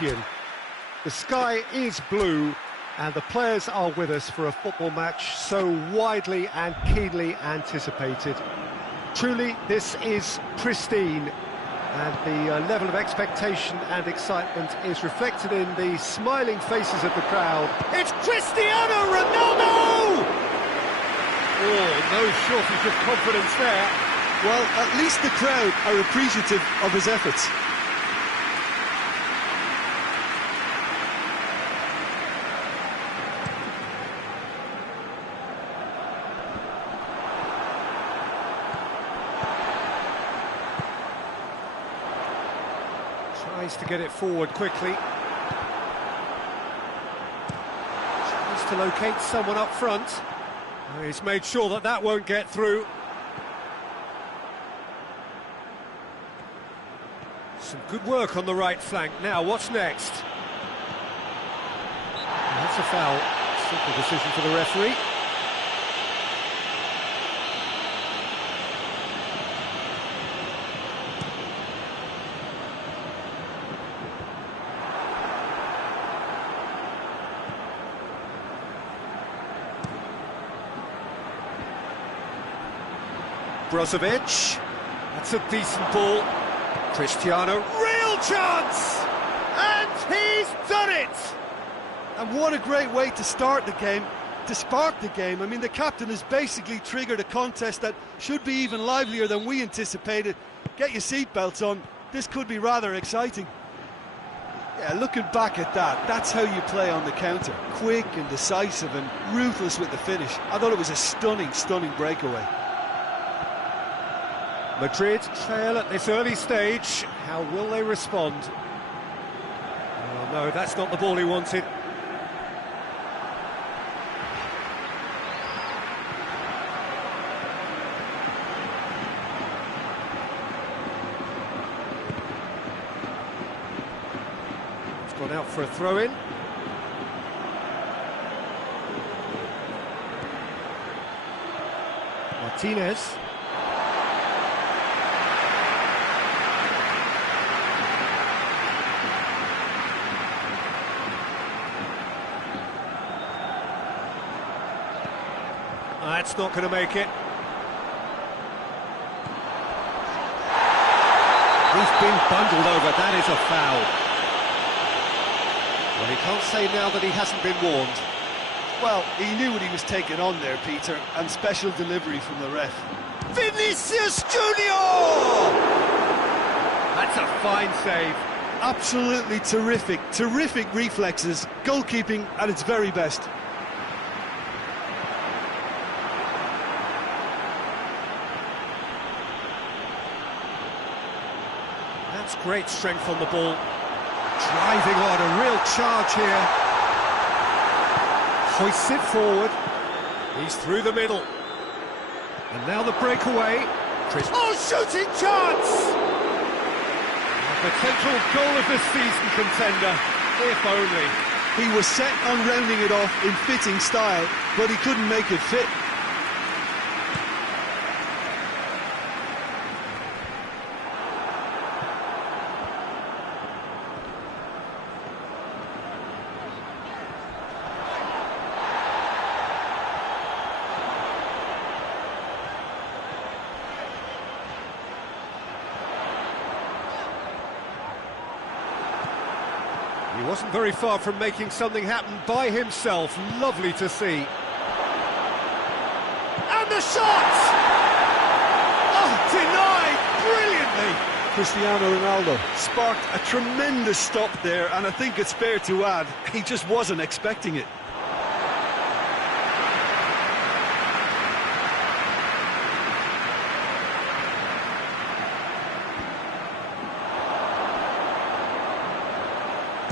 The sky is blue and the players are with us for a football match so widely and keenly anticipated. Truly, this is pristine, and the level of expectation and excitement is reflected in the smiling faces of the crowd. It's Cristiano Ronaldo! Oh, no shortage of confidence there. Well, at least the crowd are appreciative of his efforts. Tries to get it forward quickly. Tries to locate someone up front. He's made sure that that won't get through. Some good work on the right flank. Now, what's next? That's a foul. Simple decision for the referee. Brozovic, that's a decent ball. Cristiano, real chance! And he's done it! And what a great way to start the game, to spark the game. I mean, the captain has basically triggered a contest that should be even livelier than we anticipated. Get your seatbelts on, this could be rather exciting. Yeah, looking back at that, that's how you play on the counter. Quick and decisive and ruthless with the finish. I thought it was a stunning, stunning breakaway. Madrid trail at this early stage. How will they respond? Oh no, that's not the ball he wanted. It's gone out for a throw-in. Martinez. That's not going to make it. He's been bundled over, that is a foul. Well, he can't say now that he hasn't been warned. Well, he knew what he was taking on there, Peter, and special delivery from the ref. Vinicius Junior! That's a fine save. Absolutely terrific, terrific reflexes, goalkeeping at its very best. That's great strength on the ball. Driving on, a real charge here. Hoists it forward. He's through the middle. And now the breakaway. Oh, shooting chance! A potential goal of the season contender, if only. He was set on rounding it off in fitting style, but he couldn't make it fit. He wasn't very far from making something happen by himself. Lovely to see. And the shot! Oh, denied brilliantly! Cristiano Ronaldo sparked a tremendous stop there, and I think it's fair to add, he just wasn't expecting it.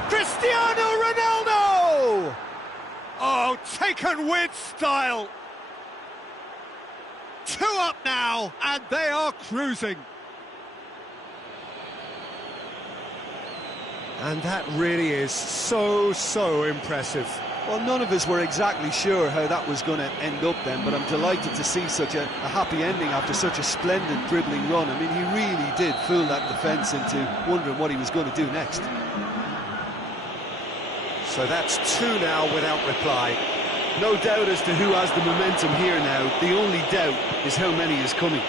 Cristiano Ronaldo! Oh, taken with style. 2 up now, and they are cruising. And that really is so impressive. Well, none of us were exactly sure how that was going to end up then, but I'm delighted to see such a happy ending after such a splendid dribbling run. I mean, he really did fool that defence into wondering what he was going to do next. So that's two now without reply. No doubt as to who has the momentum here now. The only doubt is how many is coming.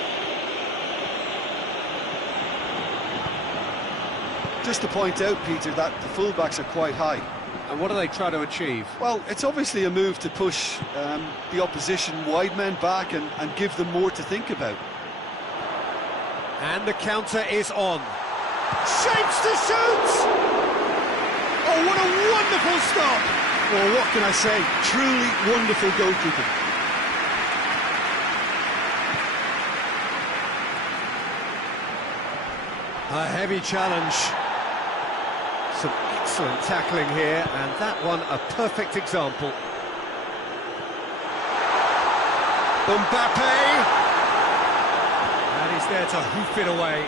Just to point out, Peter, that the fullbacks are quite high. And what are they trying to achieve? Well, it's obviously a move to push the opposition wide men back and give them more to think about. And the counter is on. Shapes to shoot! Oh, what a wonderful stop! Well, what can I say? Truly wonderful goalkeeping. A heavy challenge. Some excellent tackling here, and that one a perfect example. Mbappe! And he's there to hoof it away.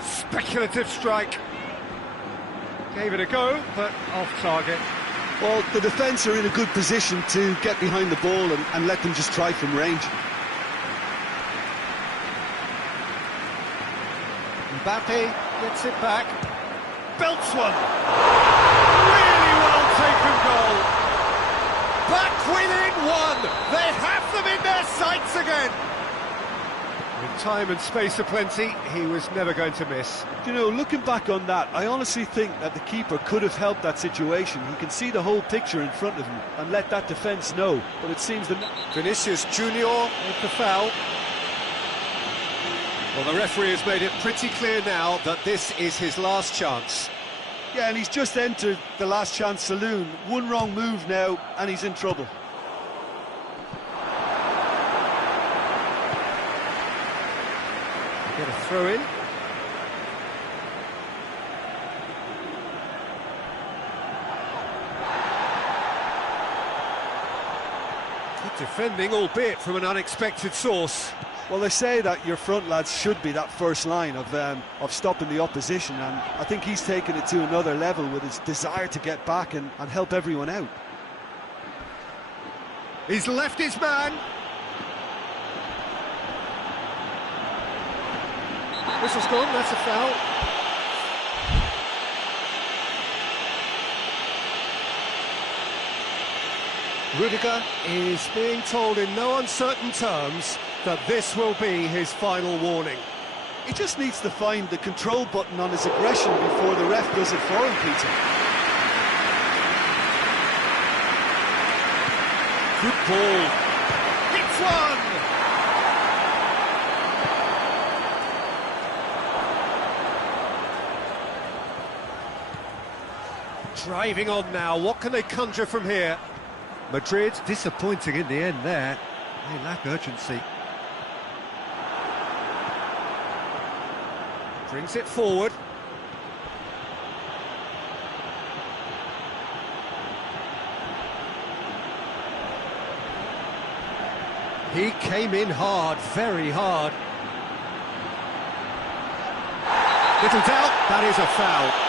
Speculative strike. Gave it a go, but off target. Well, the defence are in a good position to get behind the ball and let them just try from range. Mbappe gets it back. Belts one. Really well taken goal. Back within one. They have them in their sights again. With time and space aplenty, he was never going to miss. You know, looking back on that, I honestly think that the keeper could have helped that situation. He can see the whole picture in front of him and let that defence know. But it seems that Vinicius Junior with the foul. Well, the referee has made it pretty clear now that this is his last chance. yeah, and he's just entered the last chance saloon. One wrong move now, and he's in trouble. Get a throw in. Good defending, albeit from an unexpected source. Well, they say that your front lads should be that first line of stopping the opposition, and I think he's taken it to another level with his desire to get back and help everyone out. He's left his man. Whistle's gone, that's a foul. Rudiger is being told in no uncertain terms that this will be his final warning. He just needs to find the control button on his aggression before the ref does it for him, Peter. Good ball. Hits one! Driving on now, what can they conjure from here? Madrid disappointing in the end there. They lack urgency. Brings it forward. He came in hard, very hard. Little doubt, that is a foul.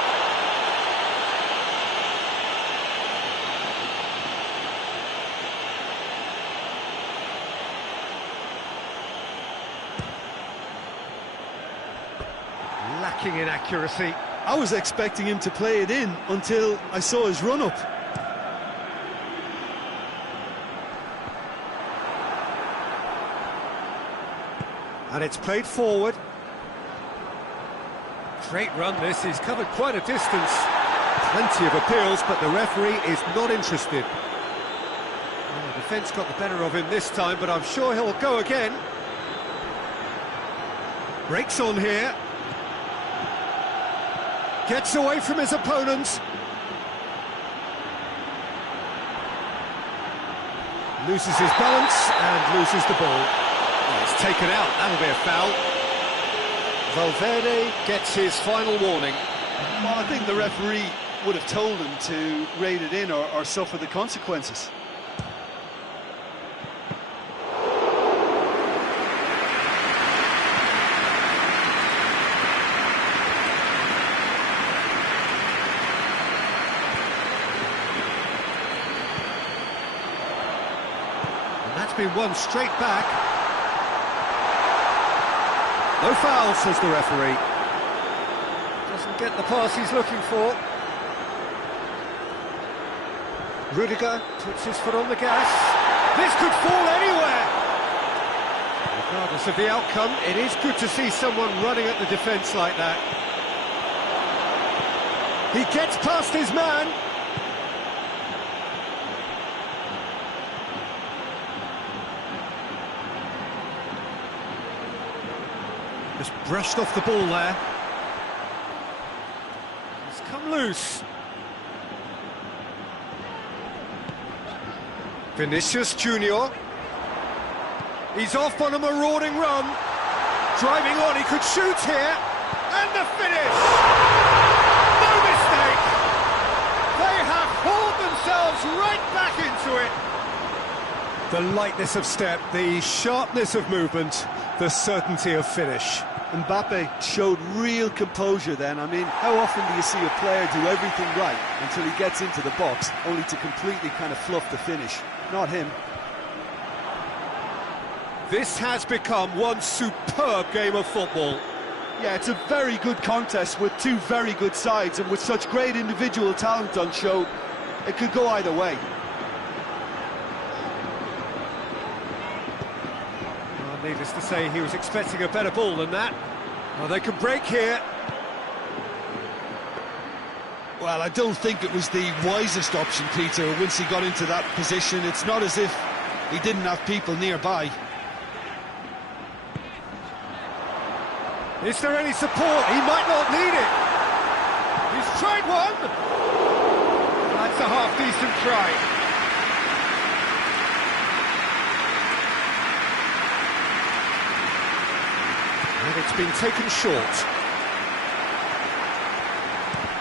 Lacking in accuracy. I was expecting him to play it in until I saw his run-up. And it's played forward. Great run this, he's covered quite a distance. Plenty of appeals, but the referee is not interested. Well, the defence got the better of him this time, but I'm sure he'll go again. Breaks on here. Gets away from his opponent. Loses his balance and loses the ball. Oh, it's taken out, that'll be a foul. Valverde gets his final warning. Well, I think the referee would have told him to rate it in or suffer the consequences. And that's been won straight back. No foul, says the referee. Doesn't get the pass he's looking for. Rudiger puts his foot on the gas. This could fall anywhere. Regardless of the outcome, it is good to see someone running at the defence like that. He gets past his man. Just brushed off the ball there. He's come loose. Vinicius Junior. He's off on a marauding run. Driving on, he could shoot here. And the finish! No mistake! They have hauled themselves right back into it. The lightness of step, the sharpness of movement, the certainty of finish. Mbappe showed real composure then. I mean, how often do you see a player do everything right until he gets into the box, only to completely kind of fluff the finish? Not him. This has become one superb game of football. Yeah, it's a very good contest with two very good sides, and with such great individual talent on show, it could go either way. Well, needless to say, he was expecting a better ball than that. Well, they can break here. Well, I don't think it was the wisest option, Peter, once he got into that position. It's not as if he didn't have people nearby. Is there any support? He might not need it. He's tried one. That's a half-decent try. And it's been taken short.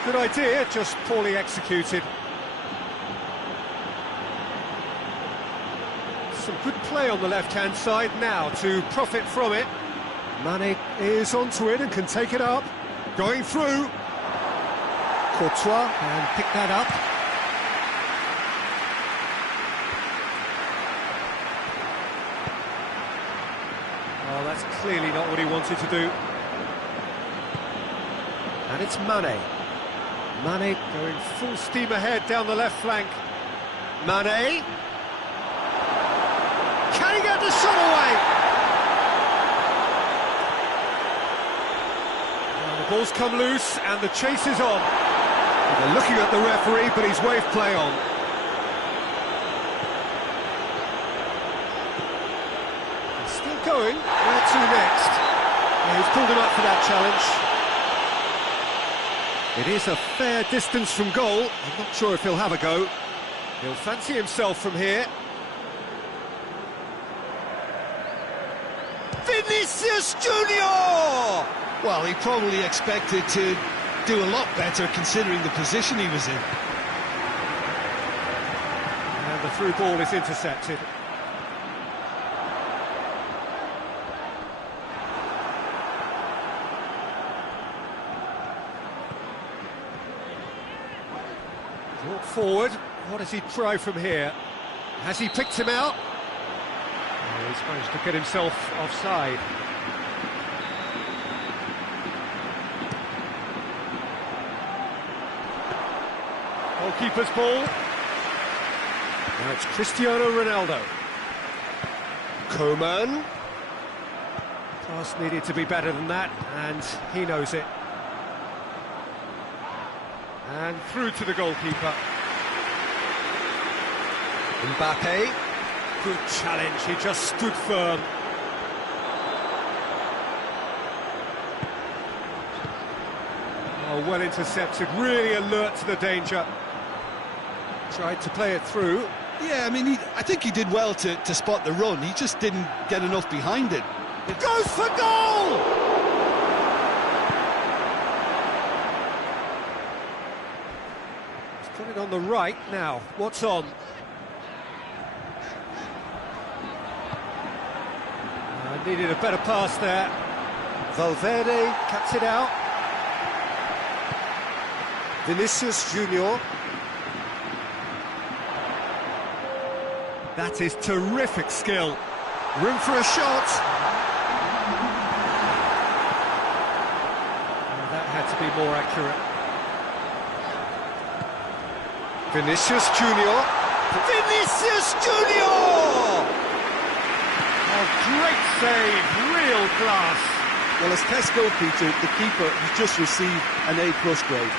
Good idea, just poorly executed. Some good play on the left-hand side now to profit from it. Mane is onto it and can take it up. Going through. Courtois and pick that up. Oh, that's clearly not what he wanted to do. And it's Mane. Mane going full steam ahead down the left flank. Mane. Can he get the shot away? The ball's come loose and the chase is on. They're looking at the referee, but he's waved play on. He's still going. Where to next? Yeah, he's pulled him up for that challenge. It is a fair distance from goal. I'm not sure if he'll have a go. He'll fancy himself from here. Vinicius Junior! Well, he probably expected to do a lot better considering the position he was in. And the through ball is intercepted. Brought forward. What does he try from here? Has he picked him out? Oh, he's managed to get himself offside. Goalkeeper's ball. Now it's Cristiano Ronaldo. Coman. Pass needed to be better than that, and he knows it. And through to the goalkeeper. Mbappe. Good challenge, he just stood firm. Oh, well intercepted, really alert to the danger. Tried to play it through. Yeah, I mean, I think he did well to spot the run. He just didn't get enough behind it. It goes for goal! He's put it on the right now. What's on? Needed a better pass there. Valverde cuts it out. Vinicius Junior. That is terrific skill. Room for a shot. had to be more accurate. Vinicius Junior. Vinicius Junior! Oh, great save, real class. Well, as test goalkeeper, the keeper has just received an A+ grade.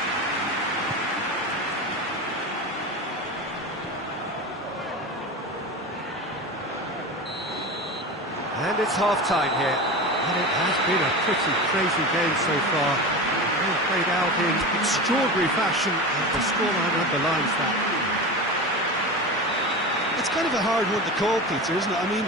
And it's half-time here. And it has been a pretty crazy game so far. All played out in extraordinary fashion, and the scoreline underlines that. It's kind of a hard one to call, Peter, isn't it? I mean,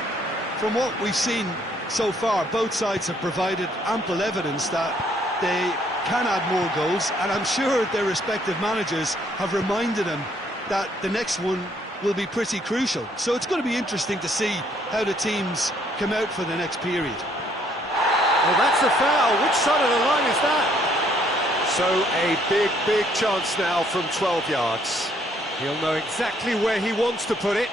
from what we've seen so far, both sides have provided ample evidence that they can add more goals, and I'm sure their respective managers have reminded them that the next one will be pretty crucial. So it's going to be interesting to see how the teams come out for the next period. Well, that's a foul. Which side of the line is that? So a big chance now from 12 yards. He'll know exactly where he wants to put it.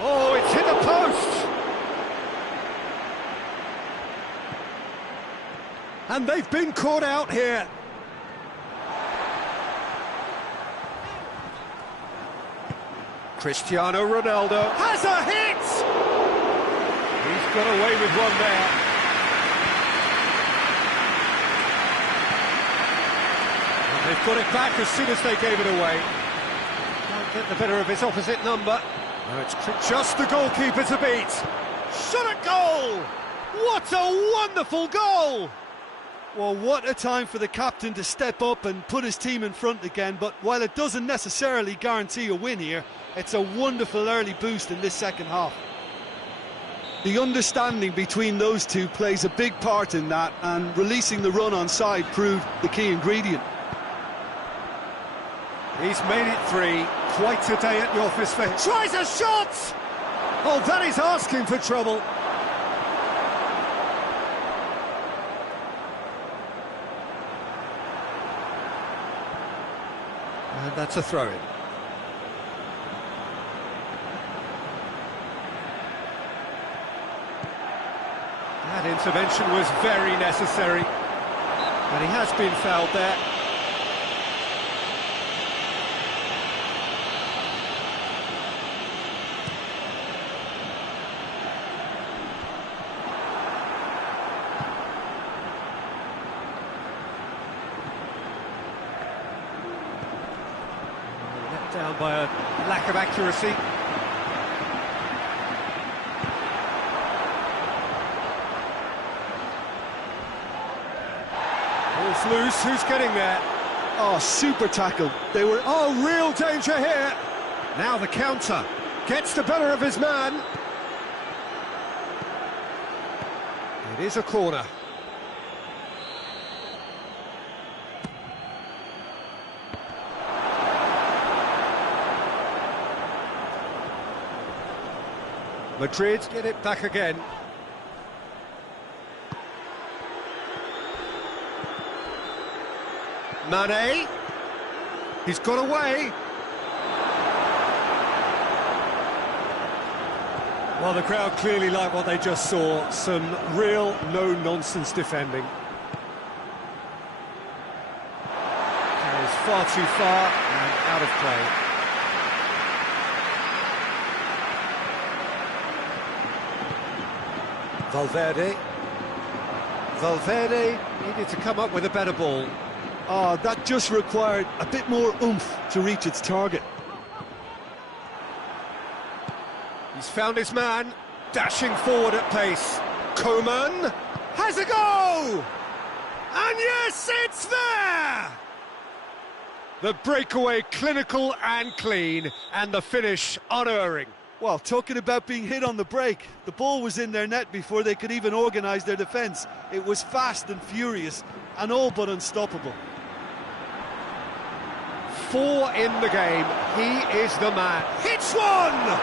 Oh, it's hit the post! And they've been caught out here. Cristiano Ronaldo has a hit! He's got away with one there. And they've got it back as soon as they gave it away. Can't get the better of his opposite number. No, it's just the goalkeeper to beat. Shot at goal! What a wonderful goal! Well, what a time for the captain to step up and put his team in front again, but while it doesn't necessarily guarantee a win here, it's a wonderful early boost in this second half. The understanding between those two plays a big part in that, and releasing the run on side proved the key ingredient. He's made it three. Quite a day at the office for him. Tries a shot! Oh, that is asking for trouble. And that's a throw-in. That intervention was very necessary. And he has been fouled there. Let down by a lack of accuracy. Ball's loose, who's getting there? Oh, super tackle. They were... Oh, real danger here. Now the counter. Gets the better of his man. It is a corner. Madrid get it back again. Mane. He's got away. Well, the crowd clearly like what they just saw. Some real no-nonsense defending. Carries far too far and out of play. Valverde needed to come up with a better ball. Oh, that just required a bit more oomph to reach its target. He's found his man, dashing forward at pace. Coman has a go! And yes, it's there! The breakaway clinical and clean, and the finish unerring. Well, talking about being hit on the break, the ball was in their net before they could even organise their defence. It was fast and furious, and all but unstoppable. 4 in the game, he is the man. Hits one!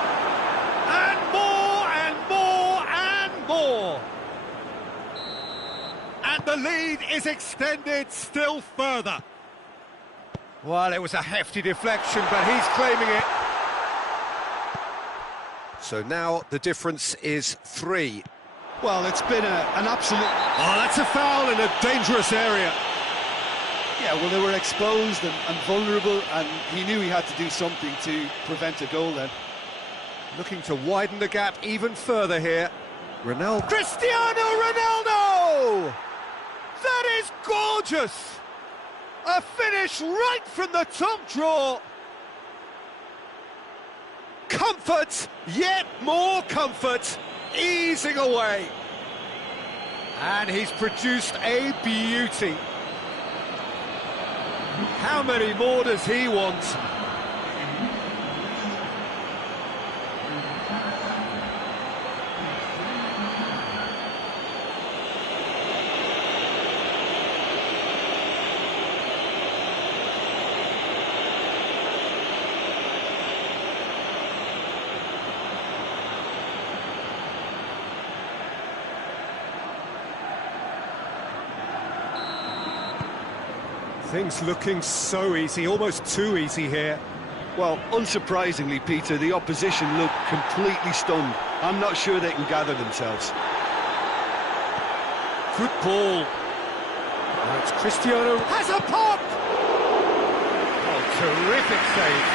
And more, and more, and more! And the lead is extended still further. Well, it was a hefty deflection, but he's claiming it. So now the difference is 3. Well, it's been an absolute... Oh, that's a foul in a dangerous area. Yeah, well, they were exposed and vulnerable, and he knew he had to do something to prevent a goal then. Looking to widen the gap even further here. Ronaldo. Cristiano Ronaldo! That is gorgeous! A finish right from the top draw. Comfort, yet more comfort, easing away. And he's produced a beauty. How many more does he want? Things looking so easy, almost too easy here. Well, unsurprisingly, Peter, the opposition look completely stunned. I'm not sure they can gather themselves. Good ball. Now it's Cristiano. Has a pop! Oh, terrific save.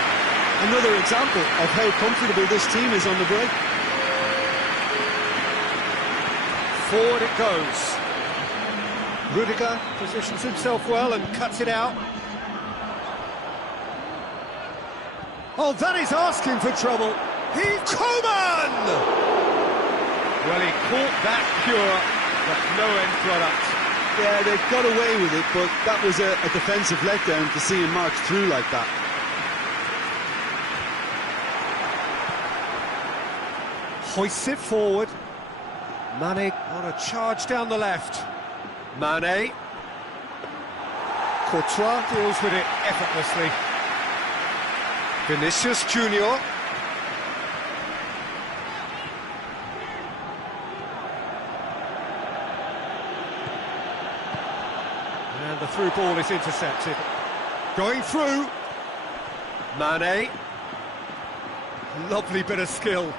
Another example of how comfortable this team is on the break. Forward it goes. Rudiger positions himself well and cuts it out. Oh, that is asking for trouble. Coman! Well, he caught that pure, but no end product. Yeah, they got away with it, but that was a defensive letdown to see him march through like that. Hoists it forward. Mane on a charge down the left. Mane. Courtois deals with it effortlessly. Vinicius Junior. And the through ball is intercepted. Going through. Mane. Lovely bit of skill.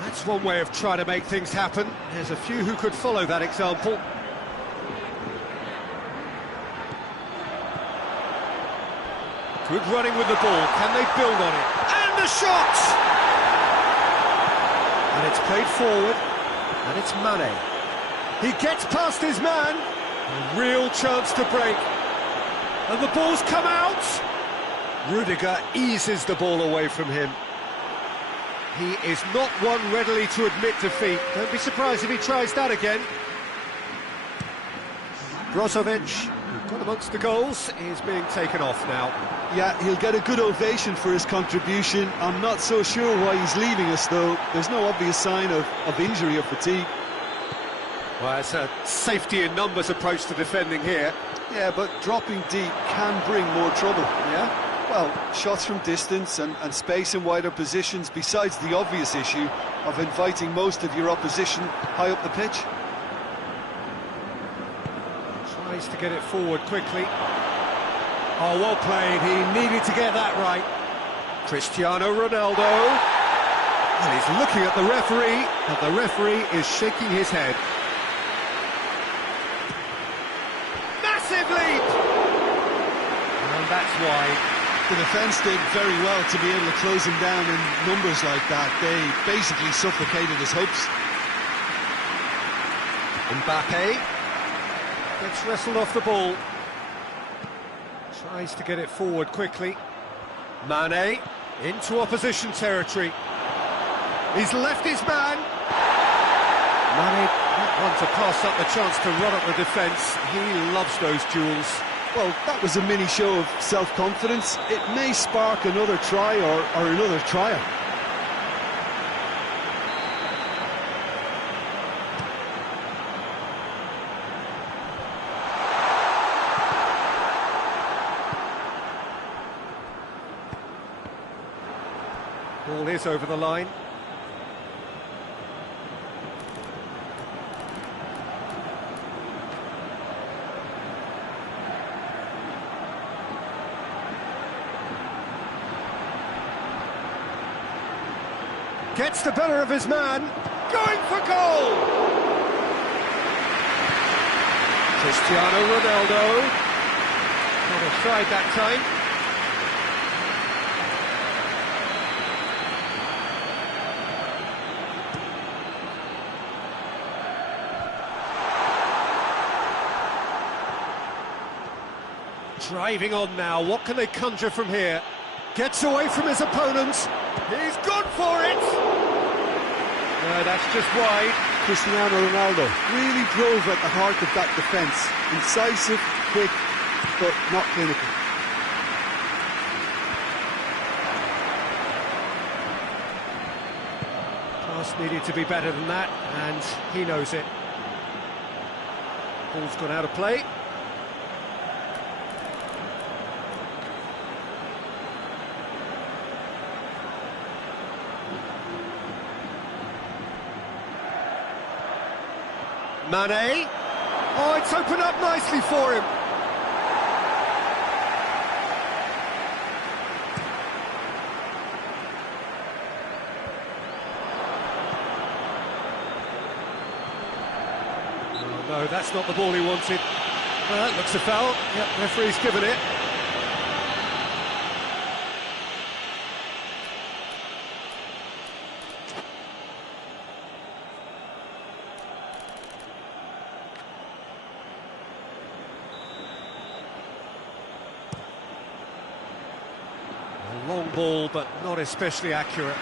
That's one way of trying to make things happen. There's a few who could follow that example. Good running with the ball. Can they build on it? And the shot! And it's played forward. And it's Mane. He gets past his man. A real chance to break. And the ball's come out. Rudiger eases the ball away from him. He is not one readily to admit defeat. Don't be surprised if he tries that again. Brozovic, who got amongst the goals, is being taken off now. Yeah, he'll get a good ovation for his contribution. I'm not so sure why he's leaving us, though. There's no obvious sign of injury or fatigue. Well, it's a safety in numbers approach to defending here. Yeah, but dropping deep can bring more trouble, yeah? Well, shots from distance and space in wider positions, besides the obvious issue of inviting most of your opposition high up the pitch. Tries to get it forward quickly. Oh, well played. He needed to get that right. Cristiano Ronaldo. And he's looking at the referee, and the referee is shaking his head. Massive leap! And that's why. The defence did very well to be able to close him down in numbers like that. They basically suffocated his hopes. Mbappe gets wrestled off the ball. Tries to get it forward quickly. Mane into opposition territory. He's left his man. Mane not one to pass up the chance to run up the defence. He loves those duels. Well, that was a mini show of self-confidence. It may spark another try or another trial. Ball is over the line. Gets the better of his man. going for goal! Cristiano Ronaldo. Not offside that time. Driving on now, what can they conjure from here? Gets away from his opponents. He's gone for it! No, that's just wide. Cristiano Ronaldo really drove at the heart of that defence. Incisive, quick, but not clinical. Pass needed to be better than that, and he knows it. Ball's gone out of play. Mane. Oh, it's opened up nicely for him. Oh, no, that's not the ball he wanted. Well, that looks a foul. Yep, referee's given it. Long ball, but not especially accurate.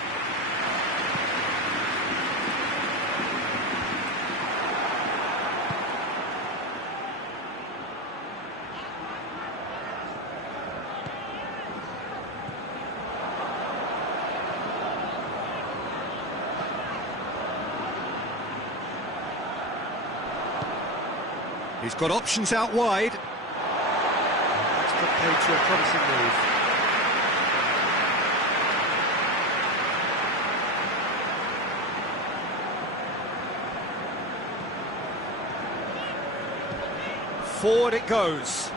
He's got options out wide. That's put paid to a promising move. Forward it goes.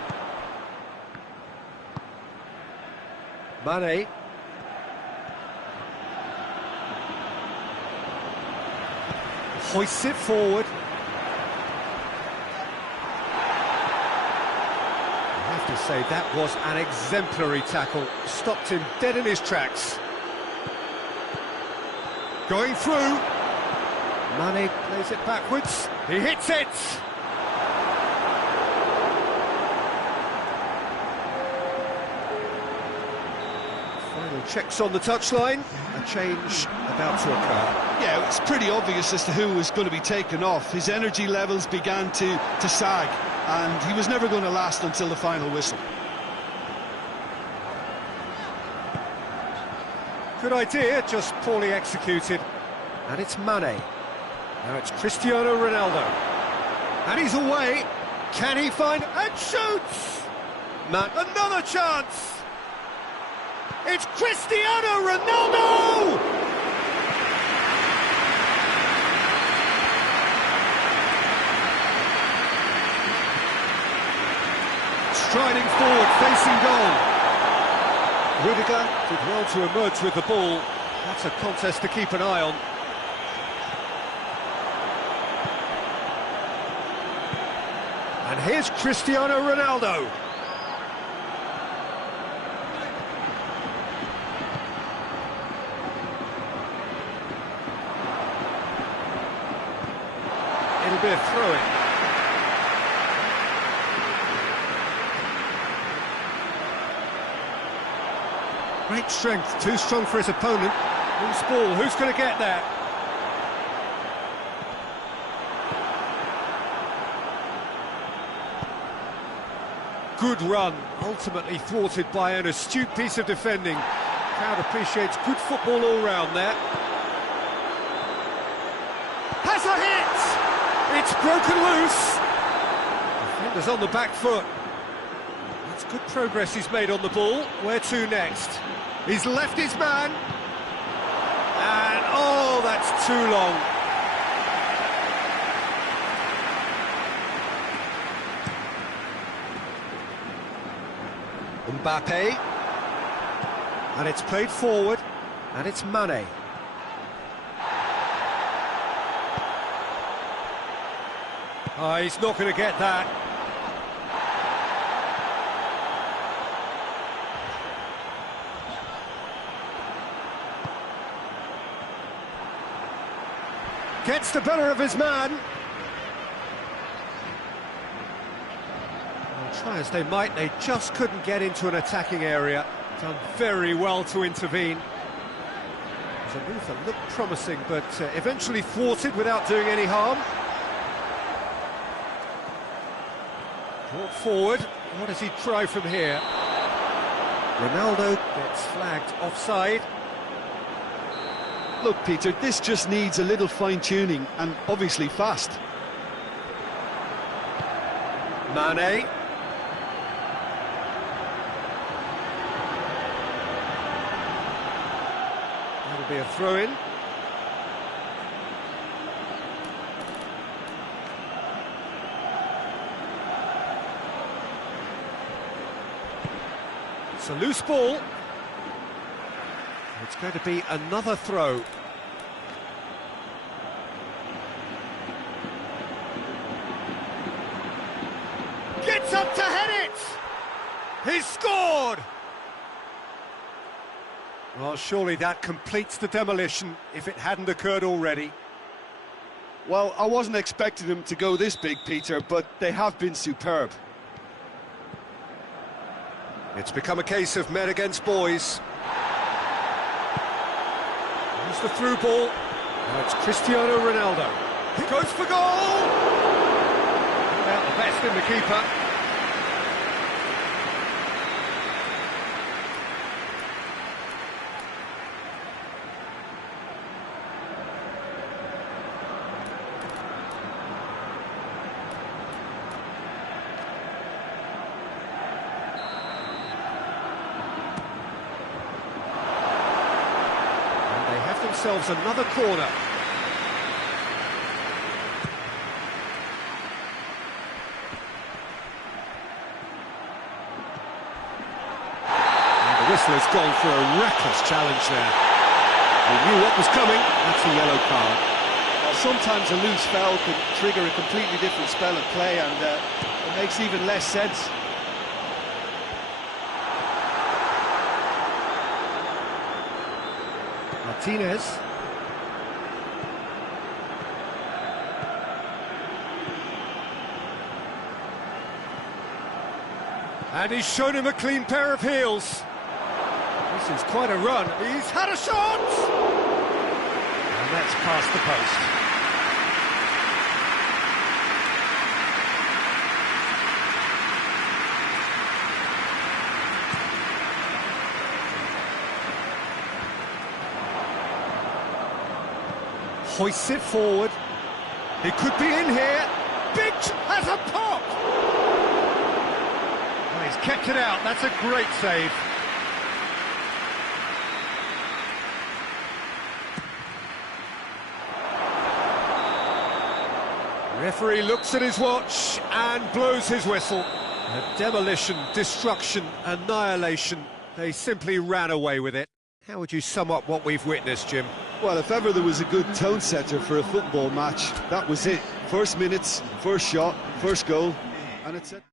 Mane. Hoists it forward. I have to say, that was an exemplary tackle. Stopped him dead in his tracks. Going through. Mane plays it backwards. He hits it! Final checks on the touchline. A change about to occur. Yeah, it's pretty obvious as to who was going to be taken off. His energy levels began to sag, and he was never going to last until the final whistle. Good idea, just poorly executed. And it's Mane. Now it's Cristiano Ronaldo. And he's away. Can he find... and shoots! Another chance! It's Cristiano Ronaldo! Striding forward, facing goal. Rudiger did well to emerge with the ball. That's a contest to keep an eye on. And here's Cristiano Ronaldo. It'll be a throw-in. Great strength, too strong for his opponent. Loose ball, who's going to get there? Good run, ultimately thwarted by an astute piece of defending. Crowd appreciates good football all round there. Has a hit! It's broken loose. Defender's on the back foot. That's good progress he's made on the ball. Where to next? He's left his man. And, oh, that's too long. Mbappe. And it's played forward. And it's Mane. Oh, he's not going to get that. Gets the better of his man. Well, try as they might, they just couldn't get into an attacking area. Done very well to intervene. It was a move that looked promising, but eventually thwarted without doing any harm. Brought forward. What does he try from here? Ronaldo gets flagged offside. Look, Peter, this just needs a little fine-tuning, and obviously fast. Mane. That'll be a throw-in. It's a loose ball. It's going to be another throw. Gets up to head it! He's scored! Well, surely that completes the demolition, if it hadn't occurred already. Well, I wasn't expecting them to go this big, Peter, but they have been superb. It's become a case of men against boys. Here's the through ball. Now it's Cristiano Ronaldo. He goes for goal! About the best in the keeper. Themselves another corner. And the whistle has gone for a reckless challenge there. He knew what was coming. That's a yellow card. Well, sometimes a loose foul can trigger a completely different spell of play, and it makes even less sense. Martinez. And he's shown him a clean pair of heels. This is quite a run. He's had a shot! And that's past the post. Hoists it forward. He could be in here. Big has a pop! Oh, he's kept it out. That's a great save. Referee looks at his watch and blows his whistle. A demolition, destruction, annihilation. They simply ran away with it. How would you sum up what we've witnessed, Jim? Well, if ever there was a good tone setter for a football match, that was it. First minutes, first shot, first goal, and it's it.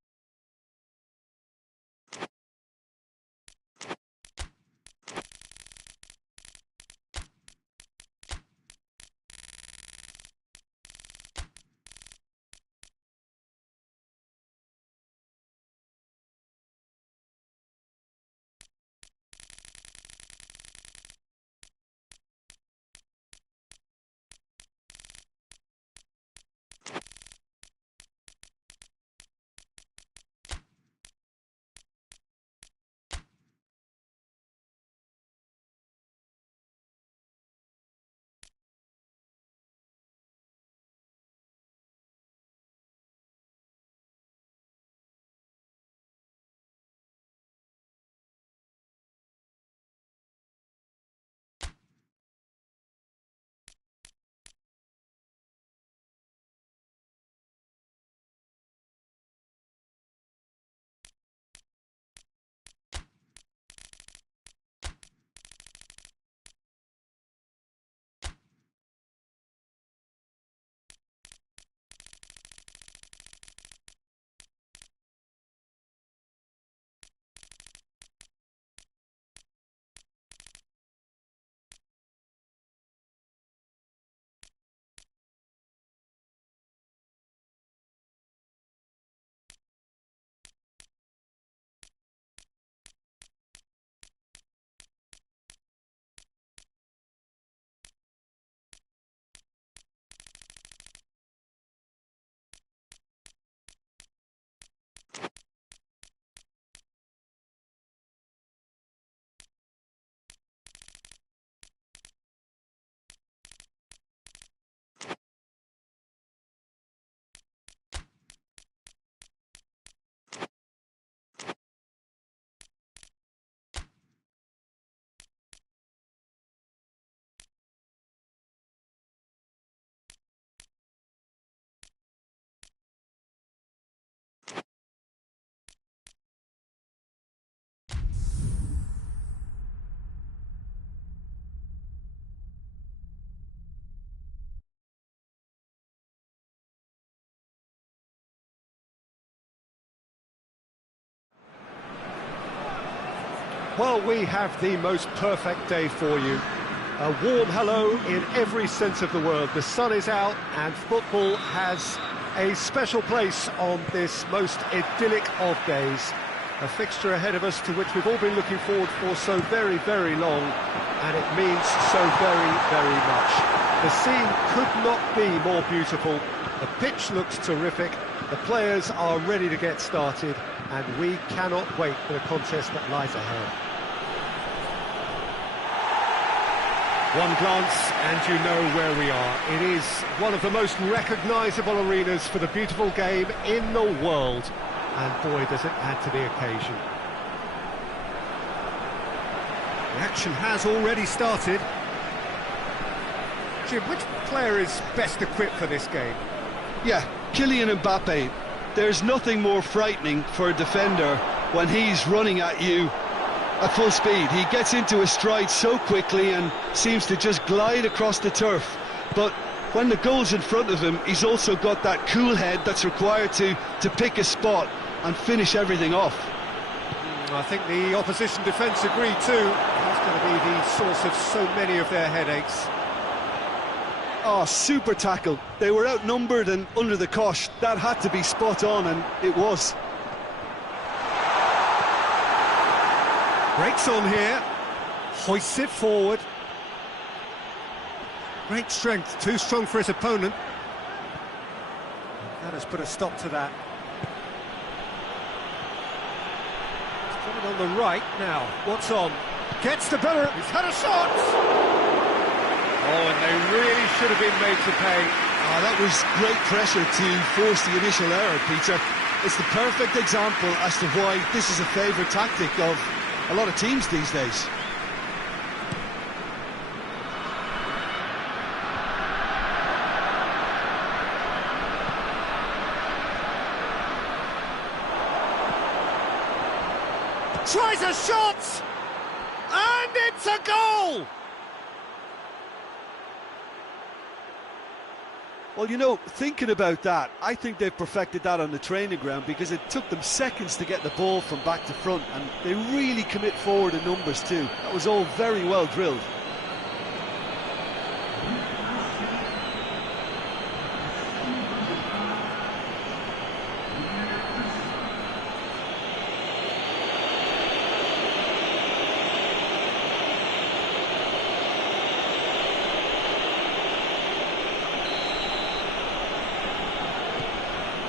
Well, we have the most perfect day for you. A warm hello in every sense of the word. The sun is out and football has a special place on this most idyllic of days. A fixture ahead of us to which we've all been looking forward for so very, very long, and it means so very, very much. The scene could not be more beautiful. The pitch looks terrific. The players are ready to get started, and we cannot wait for the contest that lies ahead. One glance and you know where we are. It is one of the most recognisable arenas for the beautiful game in the world. And boy, does it add to the occasion. The action has already started. Jim, which player is best equipped for this game? Yeah, Kylian Mbappe. There's nothing more frightening for a defender when he's running at you at full speed. He gets into a stride so quickly and seems to just glide across the turf. But when the goal's in front of him, he's also got that cool head that's required to pick a spot and finish everything off. I think the opposition defence agree too. He's going to be the source of so many of their headaches. Oh, super tackle. They were outnumbered and under the cosh. That had to be spot on, and it was. Breaks on here, hoists it forward. Great strength, too strong for his opponent. That has put a stop to that. He's got it on the right now. What's on? Gets the better. He's had a shot! Oh, and they really should have been made to pay. Oh, that was great pressure to force the initial error, Peter. It's the perfect example as to why this is a favourite tactic of a lot of teams these days. Tries a shot! And it's a goal! Well, you know, thinking about that, I think they've perfected that on the training ground because it took them seconds to get the ball from back to front, and they really commit forward in numbers too. That was all very well drilled.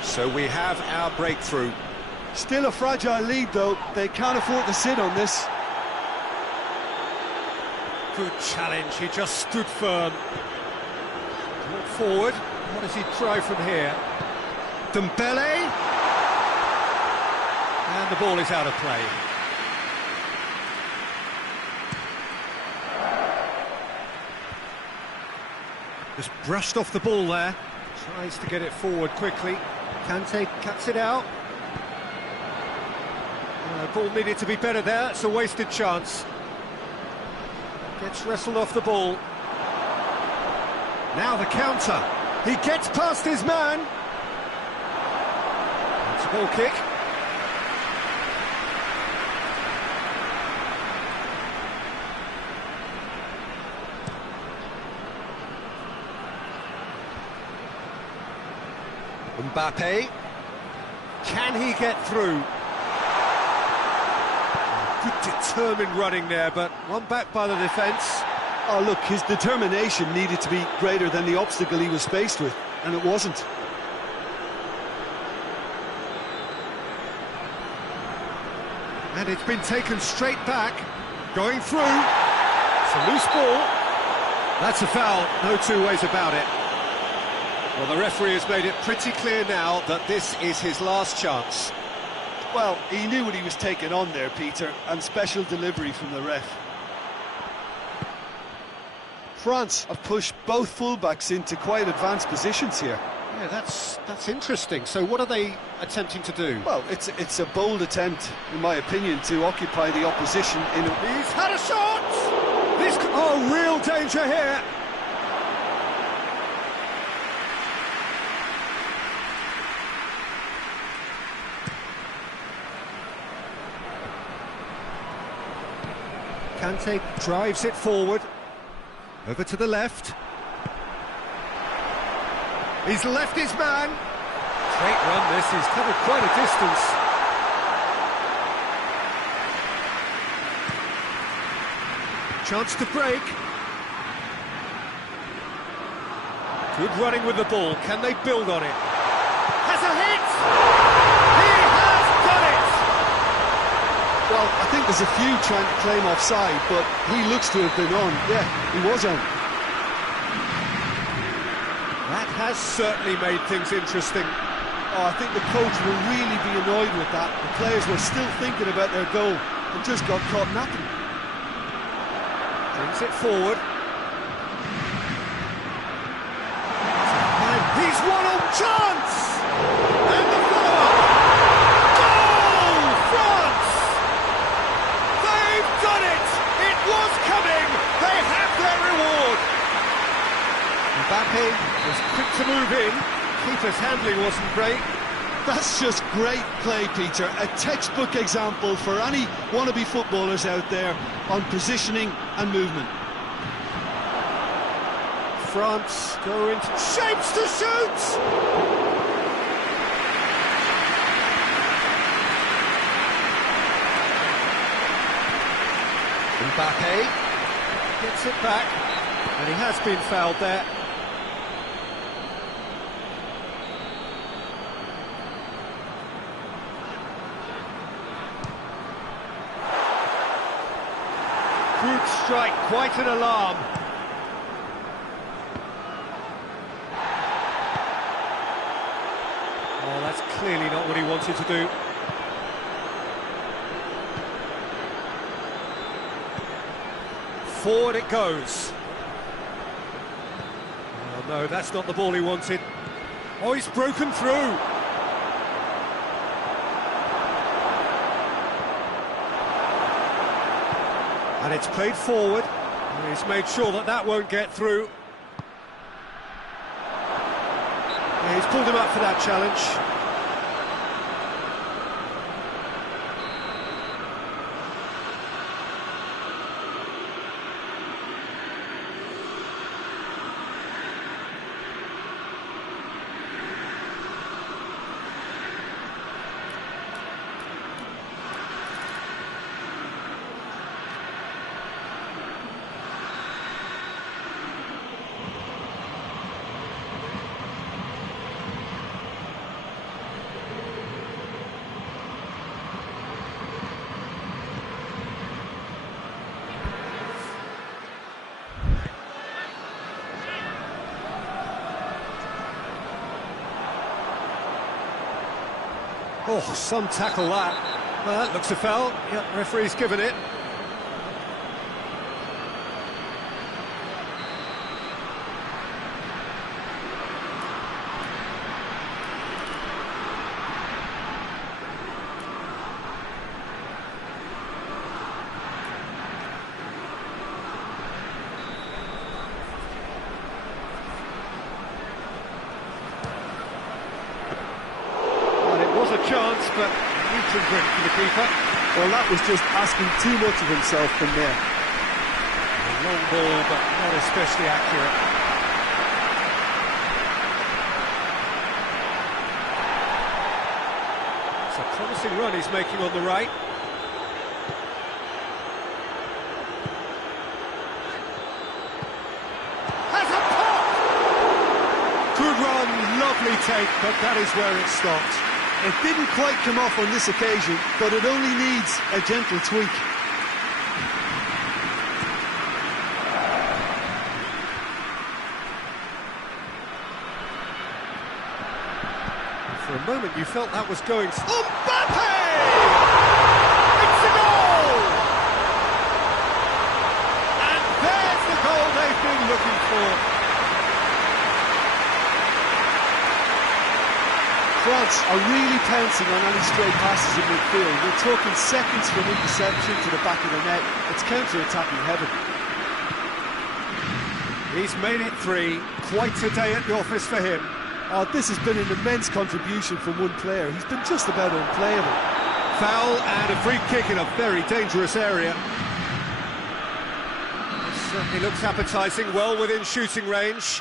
So we have our breakthrough. Still a fragile lead though, they can't afford to sit on this. Good challenge, he just stood firm. Walk forward, what does he try from here? Dembele! And the ball is out of play. Just brushed off the ball there. Tries to get it forward quickly. Kante cuts it out. Ball needed to be better there. It's a wasted chance. Gets wrestled off the ball. Now the counter. He gets past his man. It's a goal kick. Mbappe, can he get through? Good determined running there, but one back by the defence. Oh look, his determination needed to be greater than the obstacle he was faced with, and it wasn't. And it's been taken straight back, going through. It's a loose ball. That's a foul, no two ways about it. Well, the referee has made it pretty clear now that this is his last chance. Well, he knew what he was taking on there, Peter, and special delivery from the ref. France have pushed both fullbacks into quite advanced positions here. Yeah, that's interesting. So what are they attempting to do? Well, it's a bold attempt, in my opinion, to occupy the opposition in a... He's had a shot! Oh, real danger here! Kante drives it forward. Over to the left. He's left his man. Great run this, he's covered quite a distance. Chance to break. Good running with the ball, can they build on it? Has a hit! He has done it! Well, I think there's a few trying to claim offside, but he looks to have been on. Yeah, he was on. That has certainly made things interesting. Oh, I think the coach will really be annoyed with that. The players were still thinking about their goal and just got caught napping. Brings it forward. And he's one-on chance! And the follow-up! Goal! France! They've done it! It was coming! They have their reward! Mbappe was quick to move in. Keeper's handling wasn't great. That's just great play, Peter. A textbook example for any wannabe footballers out there on positioning and movement. France go into shapes to shoot! Mbappe gets it back, and he has been fouled there. Good strike, quite an alarm. Oh, that's clearly not what he wanted to do. Forward it goes. Oh no, that's not the ball he wanted. Oh, he's broken through. And it's played forward. He's made sure that that won't get through. Yeah, he's pulled him up for that challenge. Oh, some tackle that. Well, that looks a foul. Yep, referee's given it. A chance, but neutral drink for the keeper. Well, that was just asking too much of himself from there. A long ball, but not especially accurate. It's a promising run he's making on the right. Has a pop! Good run, lovely take, but that is where it stopped. It didn't quite come off on this occasion, but it only needs a gentle tweak. For a moment you felt that was going... Mbappe! It's a goal! And there's the goal they've been looking for. France are really pouncing on any stray passes in midfield. We're talking seconds from interception to the back of the net. It's counter-attacking heaven. He's made it 3. Quite a day at the office for him. Oh, this has been an immense contribution from one player. He's been just about unplayable. Foul and a free kick in a very dangerous area. Certainly looks appetising, well within shooting range.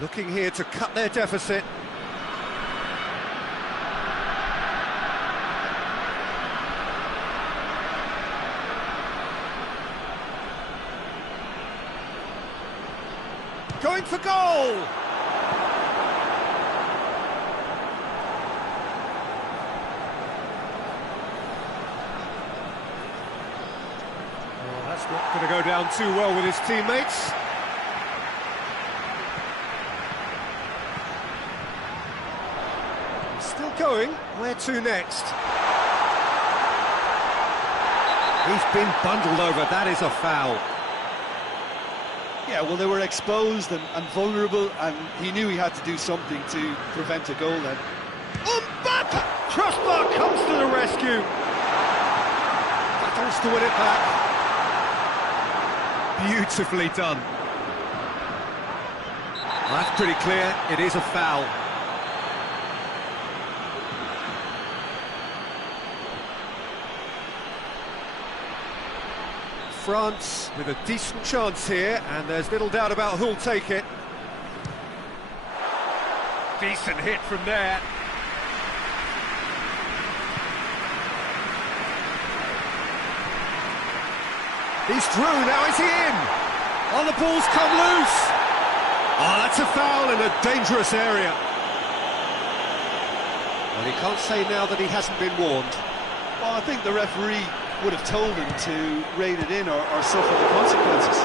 Looking here to cut their deficit. Going for goal! Oh, that's not going to go down too well with his teammates. Still going. Where to next? He's been bundled over. That is a foul. Yeah, well, they were exposed and vulnerable, and he knew he had to do something to prevent a goal then. Mbappe! Crossbar comes to the rescue. Battles to win it back. Beautifully done. Well, that's pretty clear. It is a foul. France with a decent chance here, and there's little doubt about who'll take it. Decent hit from there. He's through, now is he in? Oh, the ball's come loose! Oh, that's a foul in a dangerous area. Well, he can't say now that he hasn't been warned. Well, I think the referee would have told him to rate it in or suffer the consequences.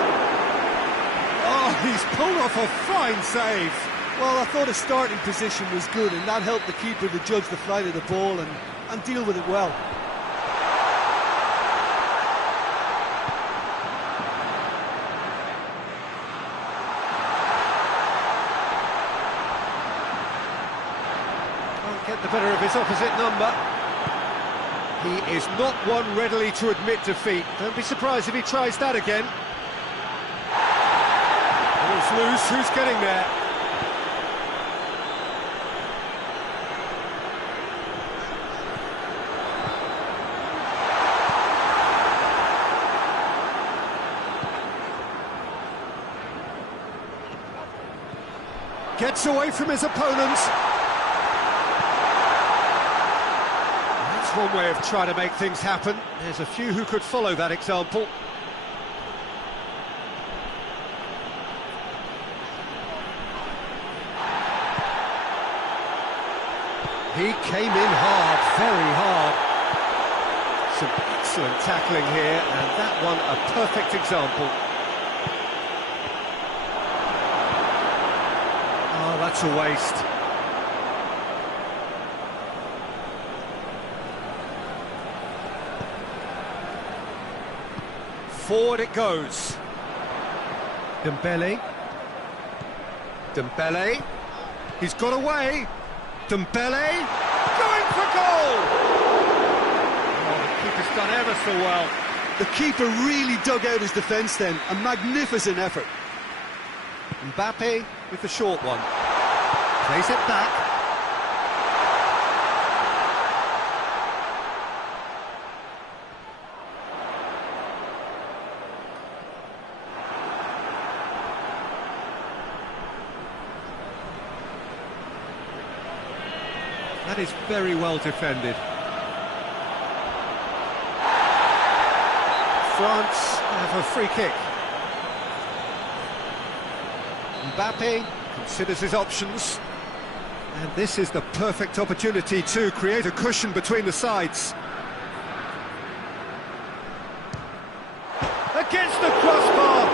Oh, he's pulled off a fine save. Well, I thought his starting position was good, and that helped the keeper to judge the flight of the ball and deal with it well. Can't get the better of his opposite number. He is not one readily to admit defeat. Don't be surprised if he tries that again. Ball's loose, who's getting there? Gets away from his opponents. One way of trying to make things happen. There's a few who could follow that example. He came in hard, very hard. Some excellent tackling here, and that one a perfect example. Oh, that's a waste. Forward it goes. Dembele. Dembele. He's got away. Dembele. Going for goal! Oh, the keeper's done ever so well. The keeper really dug out his defence then. A magnificent effort. Mbappe with the short one. Plays it back. That is very well defended. France have a free kick. Mbappe considers his options. And this is the perfect opportunity to create a cushion between the sides. Against the crossbar.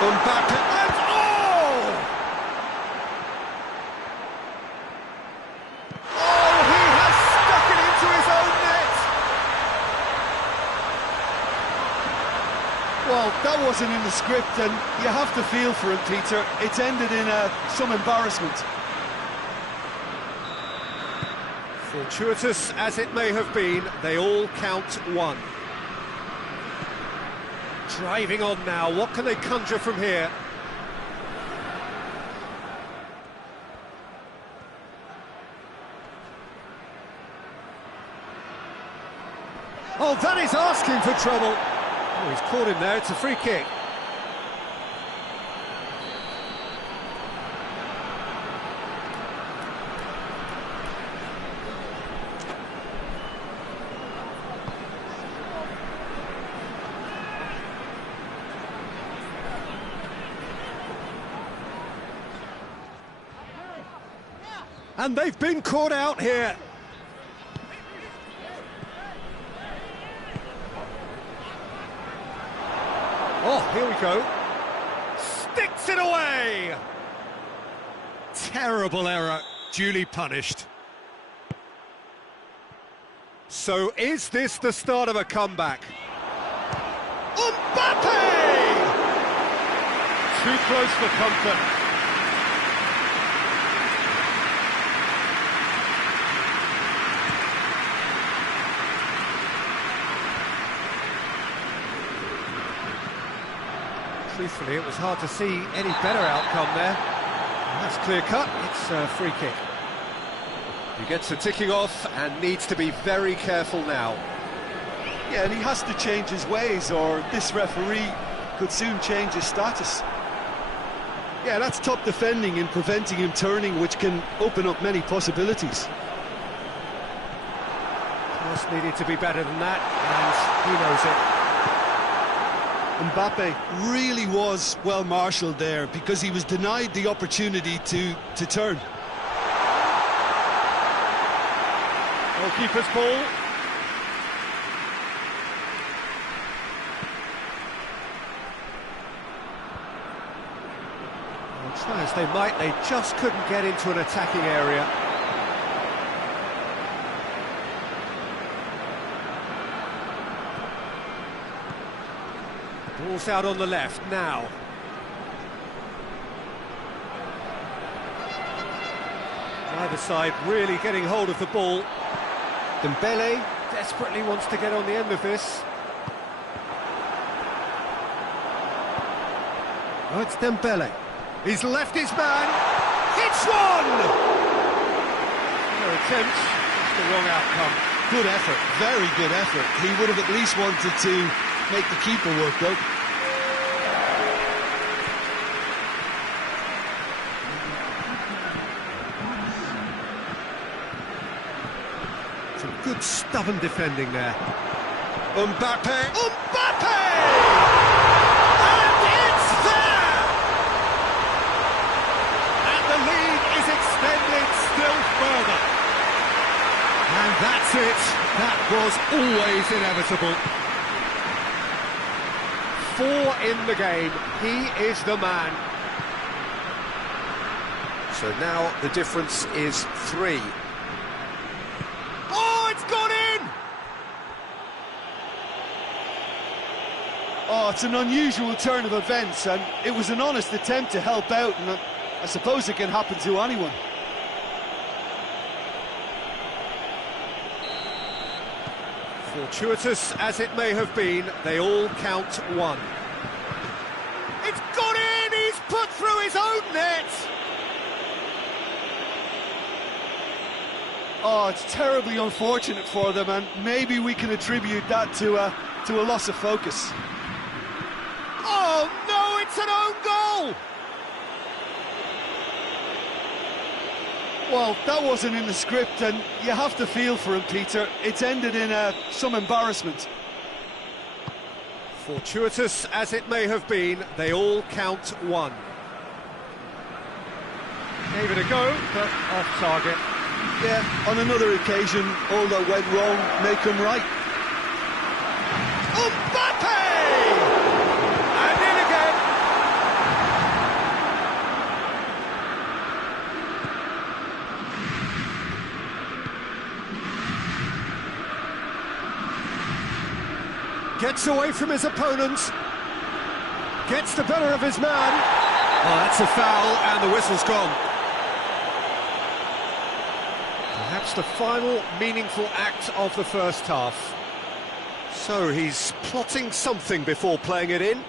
Mbappe and oh! Well, that wasn't in the script, and you have to feel for him, Peter. It's ended in some embarrassment. Fortuitous as it may have been, they all count one. Driving on now, what can they conjure from here? Oh, that is asking for trouble. Oh, he's caught him there, it's a free kick. And they've been caught out here. Oh, here we go. Sticks it away! Terrible error, duly punished. So is this the start of a comeback? Mbappe! Too close for comfort. Truthfully, it was hard to see any better outcome there. And that's clear cut, it's a free kick. He gets the ticking off and needs to be very careful now. Yeah, and he has to change his ways, or this referee could soon change his status. Yeah, that's top defending and preventing him turning, which can open up many possibilities. Just needed to be better than that, and he knows it. Mbappe really was well marshalled there because he was denied the opportunity to turn. Goalkeeper's ball. Well, try as they might, they just couldn't get into an attacking area. Ball's out on the left now. Either side really getting hold of the ball. Dembele desperately wants to get on the end of this. Oh, it's Dembele. He's left his man. It's one! No attempt, just the wrong outcome. Good effort, very good effort. He would have at least wanted to make the keeper work, though. Some good stubborn defending there. Mbappe! Mbappe! And it's there! And the lead is extended still further. And that's it. That was always inevitable. 4 in the game. He is the man. So now the difference is 3. Oh, it's gone in! Oh, it's an unusual turn of events, and it was an honest attempt to help out, and I suppose it can happen to anyone. Fortuitous as it may have been, they all count one. It's gone in! He's put through his own net! Oh, it's terribly unfortunate for them, and maybe we can attribute that to a loss of focus. Oh no, it's an own goal! Well, that wasn't in the script, and you have to feel for him, Peter. It's ended in some embarrassment. Fortuitous as it may have been, they all count one. Gave it a go, but off target. Yeah, on another occasion, all that went wrong may come right. Mbappe! And in again! Gets away from his opponents. Gets the better of his man. Oh, that's a foul, and the whistle's gone. Perhaps the final meaningful act of the first half. So he's plotting something before playing it in.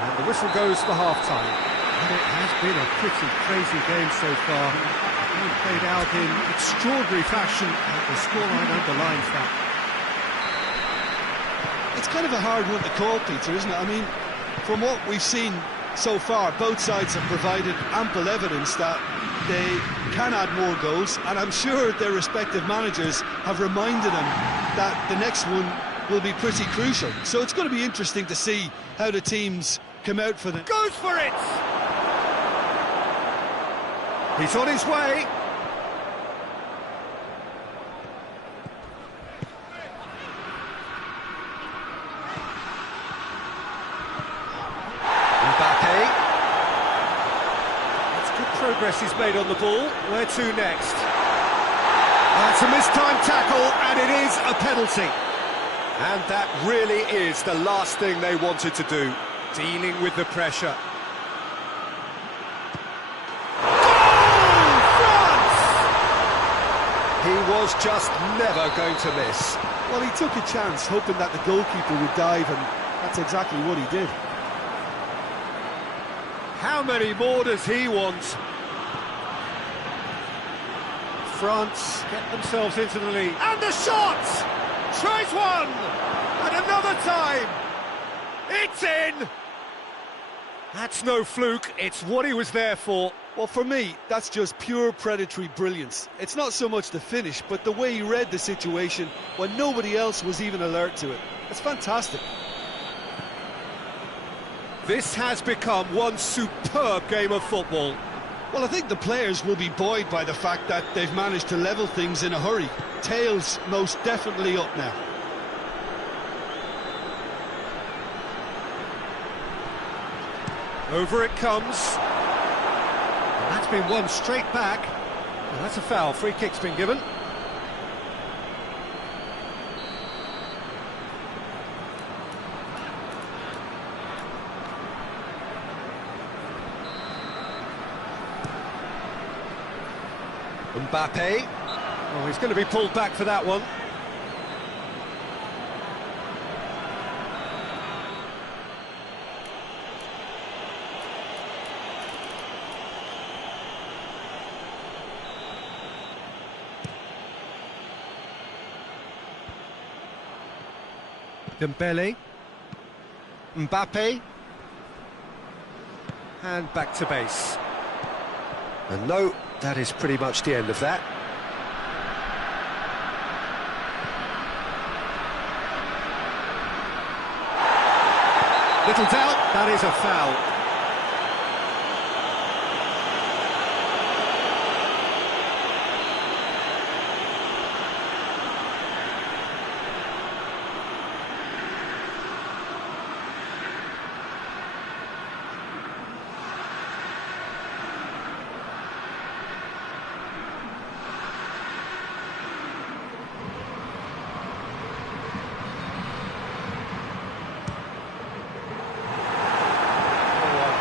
And the whistle goes for half-time. And it has been a pretty crazy game so far. It played out in extraordinary fashion, and the scoreline underlines that. It's kind of a hard one to call, Peter, isn't it? I mean, from what we've seen so far, both sides have provided ample evidence that they can add more goals, and I'm sure their respective managers have reminded them that the next one will be pretty crucial. So it's going to be interesting to see how the teams come out for them. Goes for it! He's on his way. Mbappe. That's good progress he's made on the ball. Where to next? That's a mistimed tackle, and it is a penalty. And that really is the last thing they wanted to do, dealing with the pressure. He was just never going to miss. Well, he took a chance, hoping that the goalkeeper would dive, and that's exactly what he did. How many more does he want? France get themselves into the lead. And the shot! Tries one! And another time! It's in! That's no fluke, it's what he was there for. Well, for me, that's just pure predatory brilliance. It's not so much the finish, but the way he read the situation when nobody else was even alert to it. It's fantastic. This has become one superb game of football. Well, I think the players will be buoyed by the fact that they've managed to level things in a hurry. Tails most definitely up now. Over it comes. And that's been won straight back. Well, that's a foul. Free kick's been given. Mbappe. Oh, he's going to be pulled back for that one. Dembele. Mbappe. And back to base. And no, that is pretty much the end of that. Little doubt, that is a foul.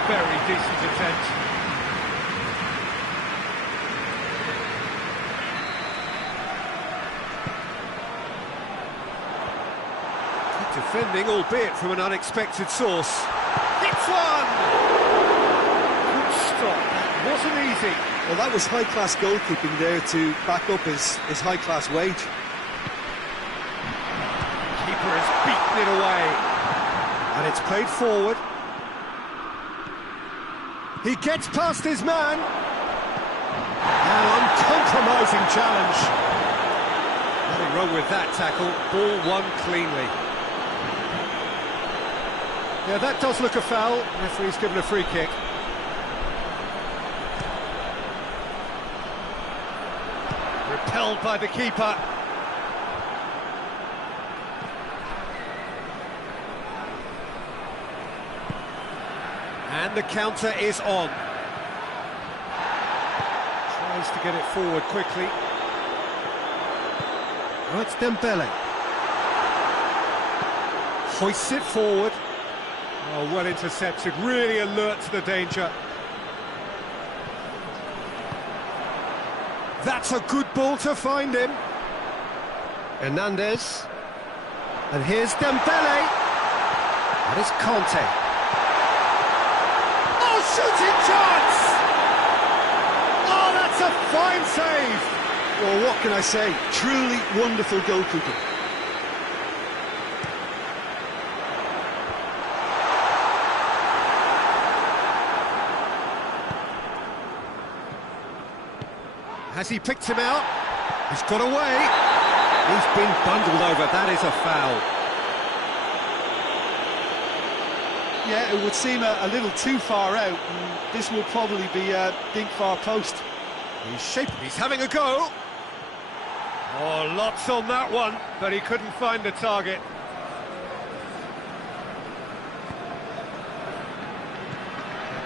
Very decent attempt. Good defending, albeit from an unexpected source. Hits one! Good stop, that wasn't easy. Well, that was high-class goalkeeping there to back up his high-class wage. Keeper has beaten it away. And it's played forward. He gets past his man. An uncompromising challenge. Nothing wrong with that tackle. Ball won cleanly. Yeah, that does look a foul. Referee's given a free kick. Repelled by the keeper. And the counter is on. Tries to get it forward quickly. Oh, it's Dembele. Hoists it forward. Oh, well intercepted, really alert to the danger. That's a good ball to find him. Hernandez. And here's Dembele. That is Conte. Oh, shooting chance! Oh, that's a fine save! Well, what can I say? Truly wonderful goalkeeping. Has he picked him out? He's got away. He's been bundled over. That is a foul. Yeah, it would seem a little too far out. And this will probably be a deep far post. He's having a go. Oh, lots on that one, but he couldn't find the target.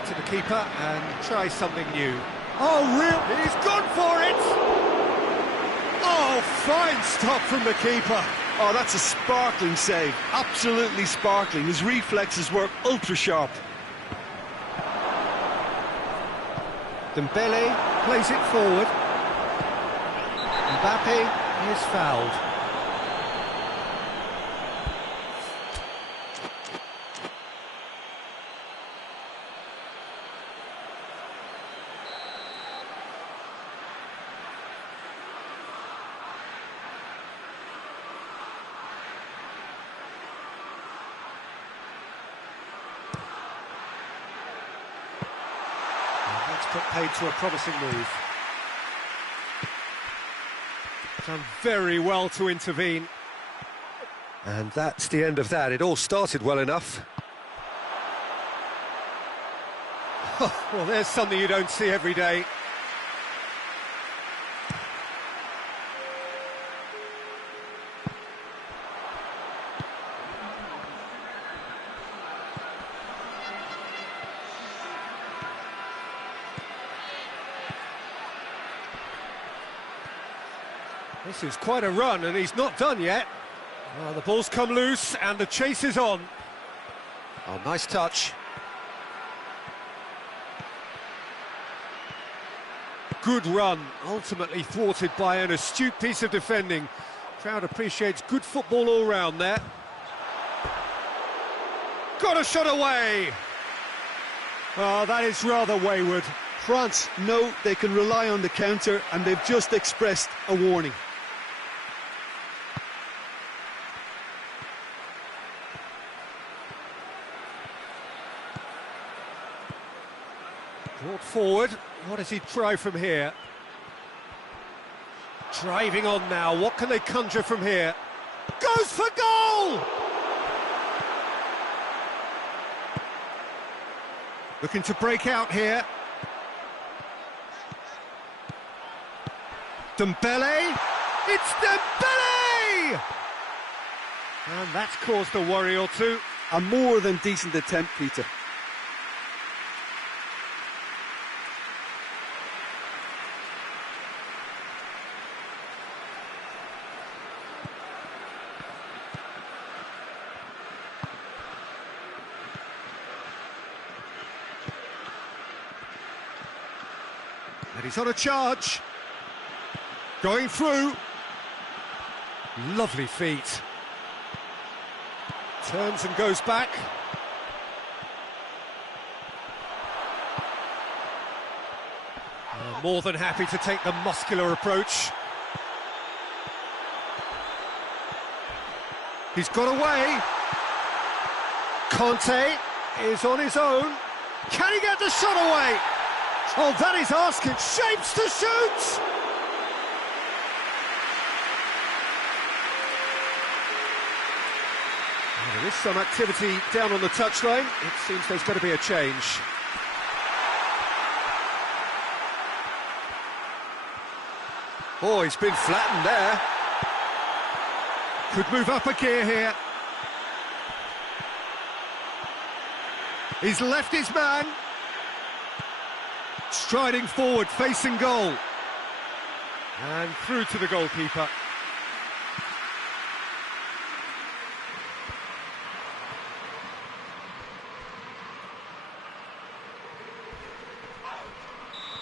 To the keeper and try something new. Oh, really? He's gone for it! Oh, fine stop from the keeper. Oh, that's a sparkling save. Absolutely sparkling. His reflexes were ultra sharp. Dembele plays it forward. Mbappe is fouled. That's put paid to a promising move. Done very well to intervene. And that's the end of that. It all started well enough. Well, there's something you don't see every day. This is quite a run, and he's not done yet. The ball's come loose, and the chase is on. Oh, nice touch. Good run, ultimately thwarted by an astute piece of defending. Crowd appreciates good football all round there. Got a shot away! Oh, that is rather wayward. France know they can rely on the counter, and they've just expressed a warning. Brought forward. What does he try from here? Driving on now. What can they conjure from here? Goes for goal! Looking to break out here. Dembele! It's Dembele! And that's caused a worry or two. A more than decent attempt, Peter. And he's on a charge. Going through. Lovely feet. Turns and goes back. More than happy to take the muscular approach. He's got away. Conte is on his own. Can he get the shot away? Oh, that is asking. Shapes to shoot! There is some activity down on the touchline. It seems there's going to be a change. Oh, he's been flattened there. Could move up a gear here. He's left his man. Striding forward, facing goal. And through to the goalkeeper.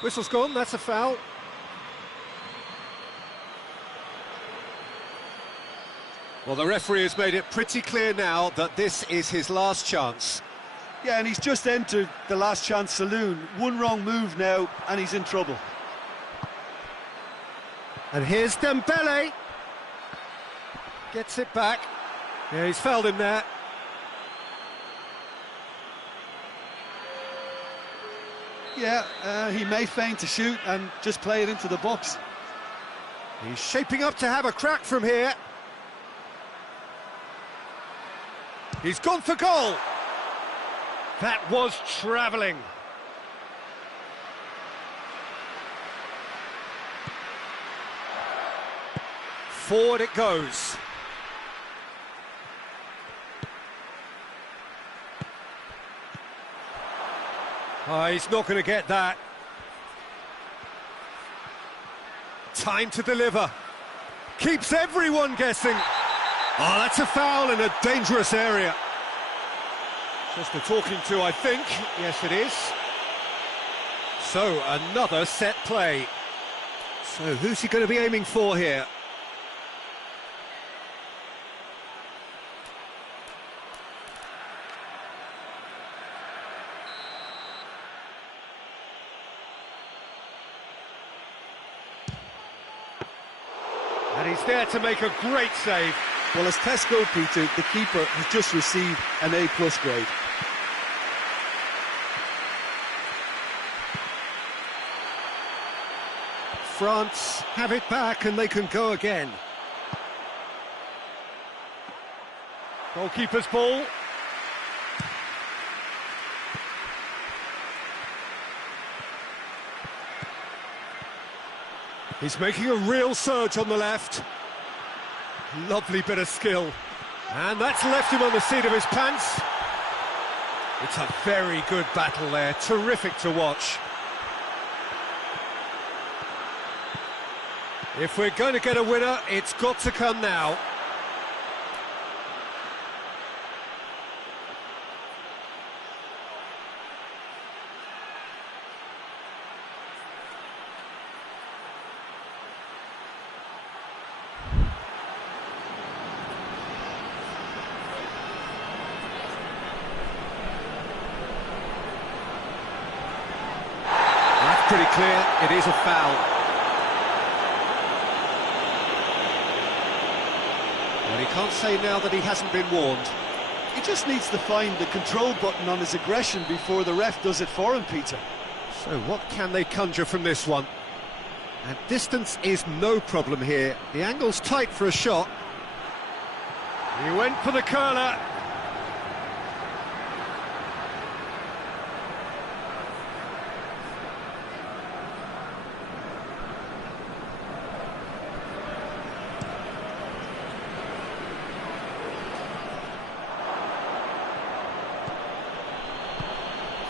Whistle's gone, that's a foul. Well, the referee has made it pretty clear now that this is his last chance. Yeah, and he's just entered the last chance saloon. One wrong move now, and he's in trouble. And here's Dembele. Gets it back. Yeah, he's fouled him there. Yeah, he may feign to shoot and just play it into the box. He's shaping up to have a crack from here. He's gone for goal. That was travelling. Forward it goes. Oh, he's not going to get that. Time to deliver. Keeps everyone guessing. Oh, that's a foul in a dangerous area. Just a talking to, I think. Yes, it is. So, another set play. So, who's he going to be aiming for here? And he's there to make a great save. Well, as tests go, Peter, the keeper has just received an A+ grade. France have it back and they can go again. Goalkeeper's ball. He's making a real surge on the left. Lovely bit of skill. And that's left him on the seat of his pants. It's a very good battle there. Terrific to watch. If we're going to get a winner, it's got to come now. That's pretty clear. It is a foul. Well, he can't say now that he hasn't been warned. He just needs to find the control button on his aggression before the ref does it for him, Peter. So what can they conjure from this one? And distance is no problem here. The angle's tight for a shot. He went for the curler.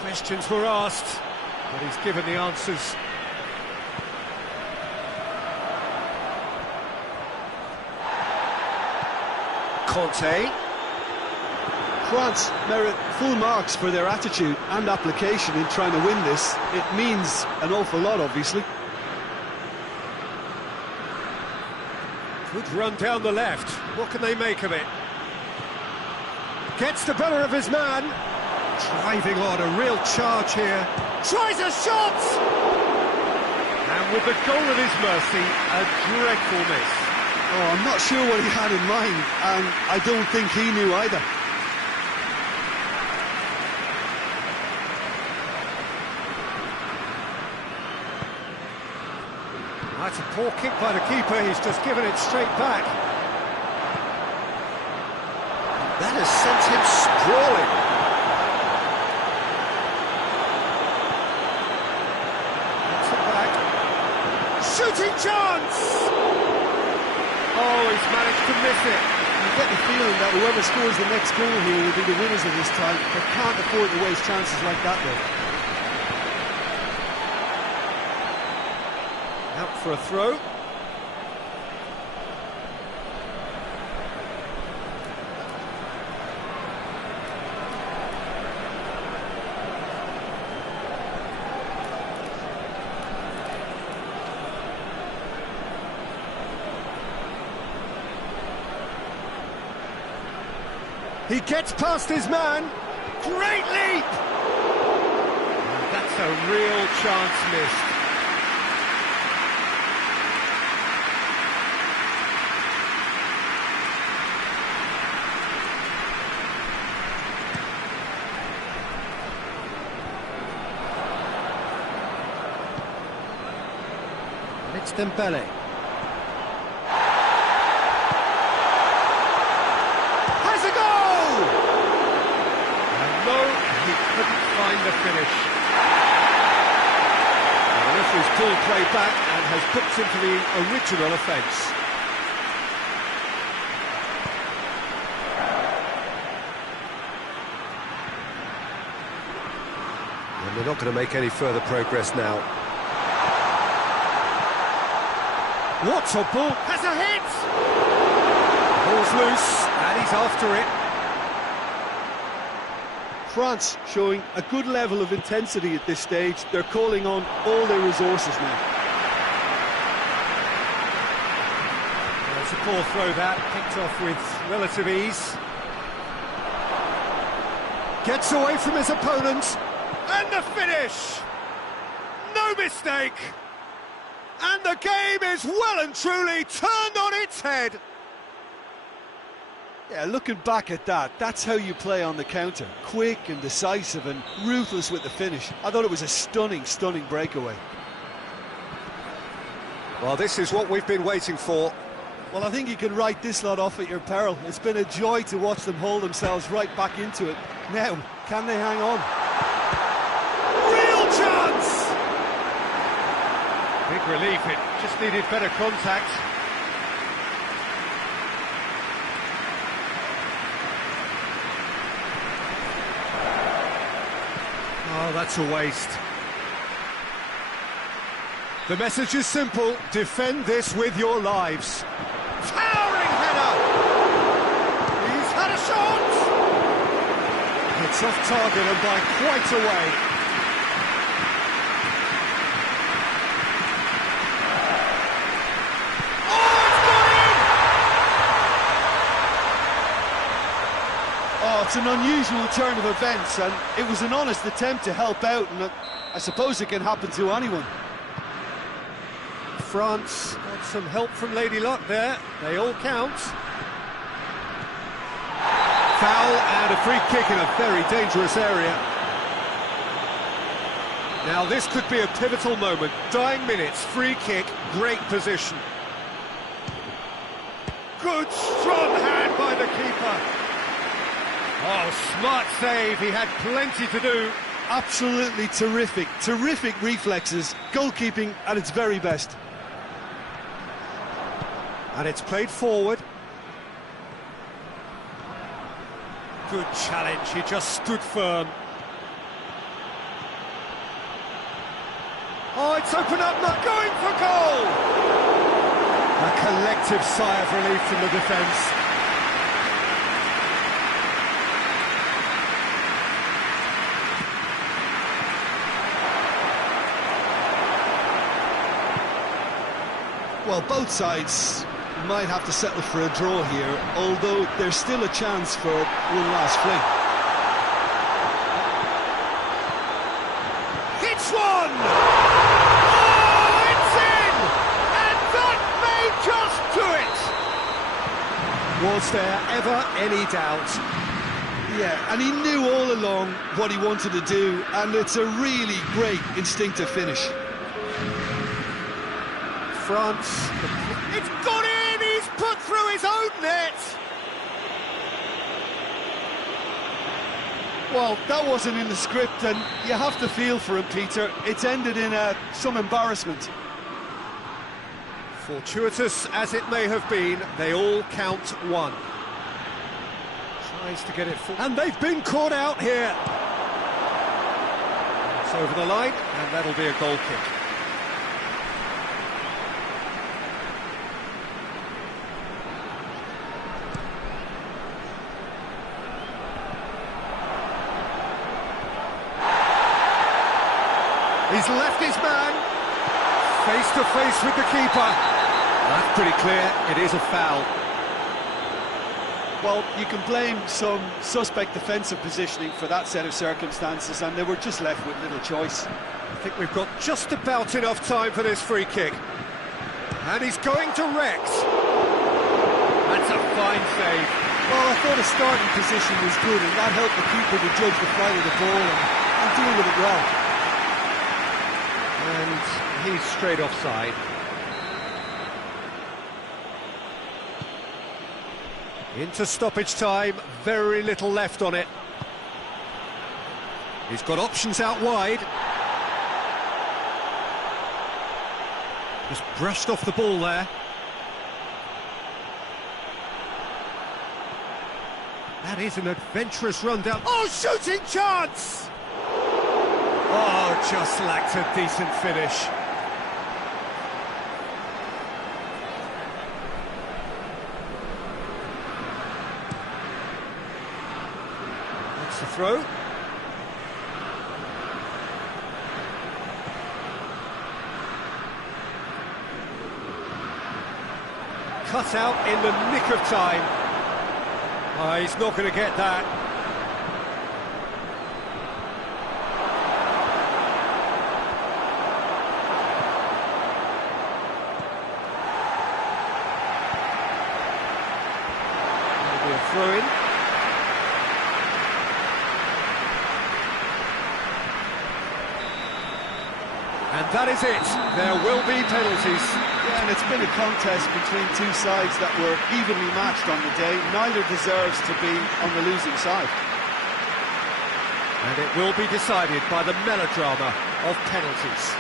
Questions were asked, but he's given the answers. Conte. France merit full marks for their attitude and application in trying to win this. It means an awful lot, obviously. Good run down the left. What can they make of it? Gets the better of his man. Driving on, a real charge here. Tries a shot! And with the goal at his mercy, a dreadful miss. Oh, I'm not sure what he had in mind, and I don't think he knew either. That's a poor kick by the keeper, he's just given it straight back. That has sent him sprawling. Shooting chance! Oh, he's managed to miss it. get the feeling that whoever scores the next goal here will be the winners of this tie. They can't afford to waste chances like that, though. Out for a throw. He gets past his man. Great leap! And that's a real chance missed. And it's Dembele. Find the finish. Well, the referee's pulled play back and has booked him for the original offence. And they're not going to make any further progress now. What a ball! Has a hit! Ball's loose and he's after it. France showing a good level of intensity at this stage. They're calling on all their resources now. Well, it's a poor throw that, picked off with relative ease. Gets away from his opponent, and the finish! No mistake! And the game is well and truly turned on its head. Yeah, looking back at that, that's how you play on the counter. Quick and decisive and ruthless with the finish. I thought it was a stunning, stunning breakaway. Well, this is what we've been waiting for. Well, I think you can write this lot off at your peril. It's been a joy to watch them hold themselves right back into it. Now, can they hang on? Real chance! Big relief, it just needed better contact. Oh, that's a waste. The message is simple, defend this with your lives. Towering header! He's had a shot! It's off target and by quite a way. Oh, it's an unusual turn of events, and it was an honest attempt to help out, and I suppose it can happen to anyone. France got some help from Lady Luck there. They all count. Foul and a free kick in a very dangerous area. Now this could be a pivotal moment. Dying minutes, free kick, great position. Good strong hand by the keeper. Oh, smart save, he had plenty to do. Absolutely terrific, terrific reflexes, goalkeeping at its very best. And it's played forward. Good challenge, he just stood firm. Oh, it's opened up, not going for goal! A collective sigh of relief from the defence. Well, both sides might have to settle for a draw here, although there's still a chance for one last fling. Hits one! Oh, it's in! And that may just do it! Was there ever any doubt? Yeah, and he knew all along what he wanted to do, and it's a really great instinctive finish. France. It's got in! He's put through his own net! Well, that wasn't in the script, and you have to feel for him, Peter. It's ended in some embarrassment. Fortuitous as it may have been, they all count one. Tries to get it full. And they've been caught out here. It's over the line, and that'll be a goal kick. He's left his man face to face with the keeper. That's pretty clear, it is a foul. Well, you can blame some suspect defensive positioning for that set of circumstances, and they were just left with little choice. I think we've got just about enough time for this free kick. And he's going to Rex. That's a fine save. Well, I thought his starting position was good, and that helped the keeper to judge the flight of the ball and deal with it well. And he's straight offside. Into stoppage time, very little left on it. He's got options out wide. Just brushed off the ball there. That is an adventurous run down. Oh, shooting chance! Oh, just lacked a decent finish. That's the throw. Cut out in the nick of time. Oh, he's not going to get that. That'll be a throw-in. And that is it. There will be penalties. Yeah, and it's been a contest between two sides that were evenly matched on the day. Neither deserves to be on the losing side. And it will be decided by the melodrama of penalties.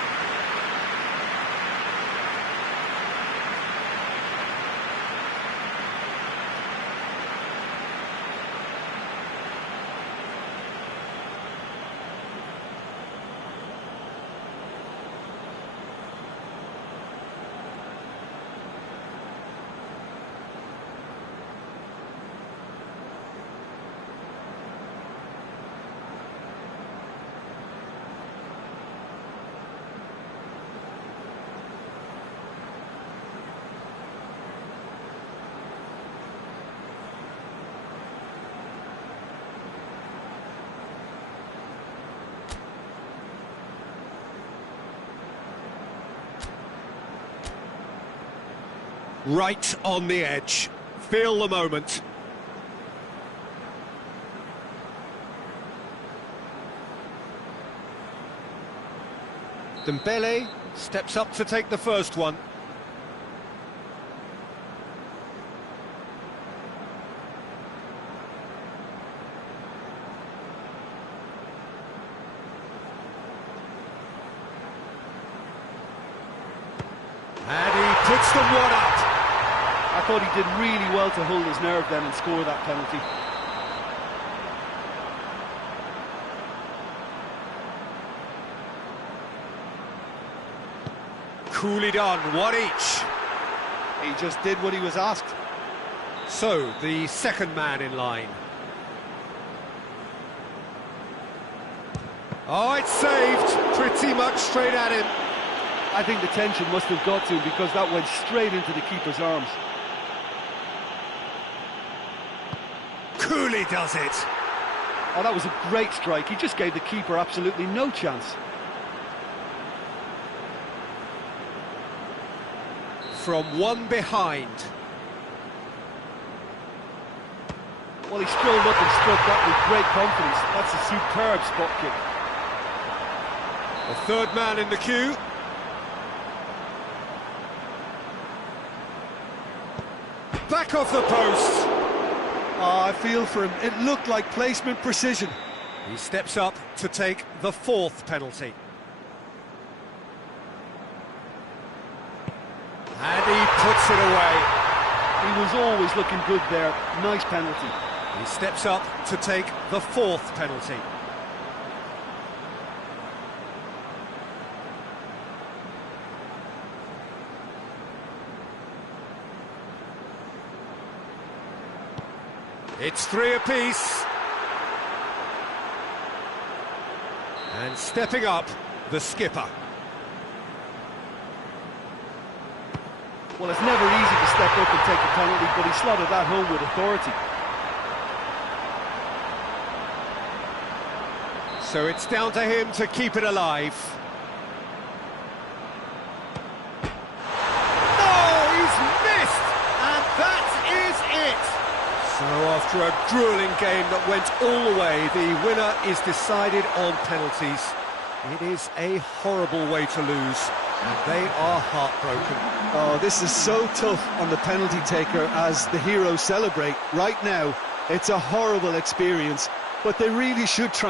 Right on the edge. Feel the moment. Dembele steps up to take the first one. And he puts the one up. I thought he did really well to hold his nerve then and score that penalty. Coolly done, one each. He just did what he was asked. So, the second man in line. Oh, it's saved, pretty much straight at him. I think the tension must have got to him because that went straight into the keeper's arms. Coolly does it. Oh, that was a great strike. He just gave the keeper absolutely no chance. From one behind. Well, he strolled up and struck that with great confidence. That's a superb spot kick. The third man in the queue. Back off the post. Oh, I feel for him. It looked like placement precision. He steps up to take the fourth penalty. And he puts it away. He was always looking good there. Nice penalty. He steps up to take the 4th penalty. It's 3 apiece. And stepping up, the skipper. Well, it's never easy to step up and take a penalty, but he slotted that home with authority. So it's down to him to keep it alive. No, he's missed! And that is it! So after a grueling game that went all the way, the winner is decided on penalties. It is a horrible way to lose, and they are heartbroken. Oh, this is so tough on the penalty taker as the heroes celebrate. Right now, it's a horrible experience, but they really should try and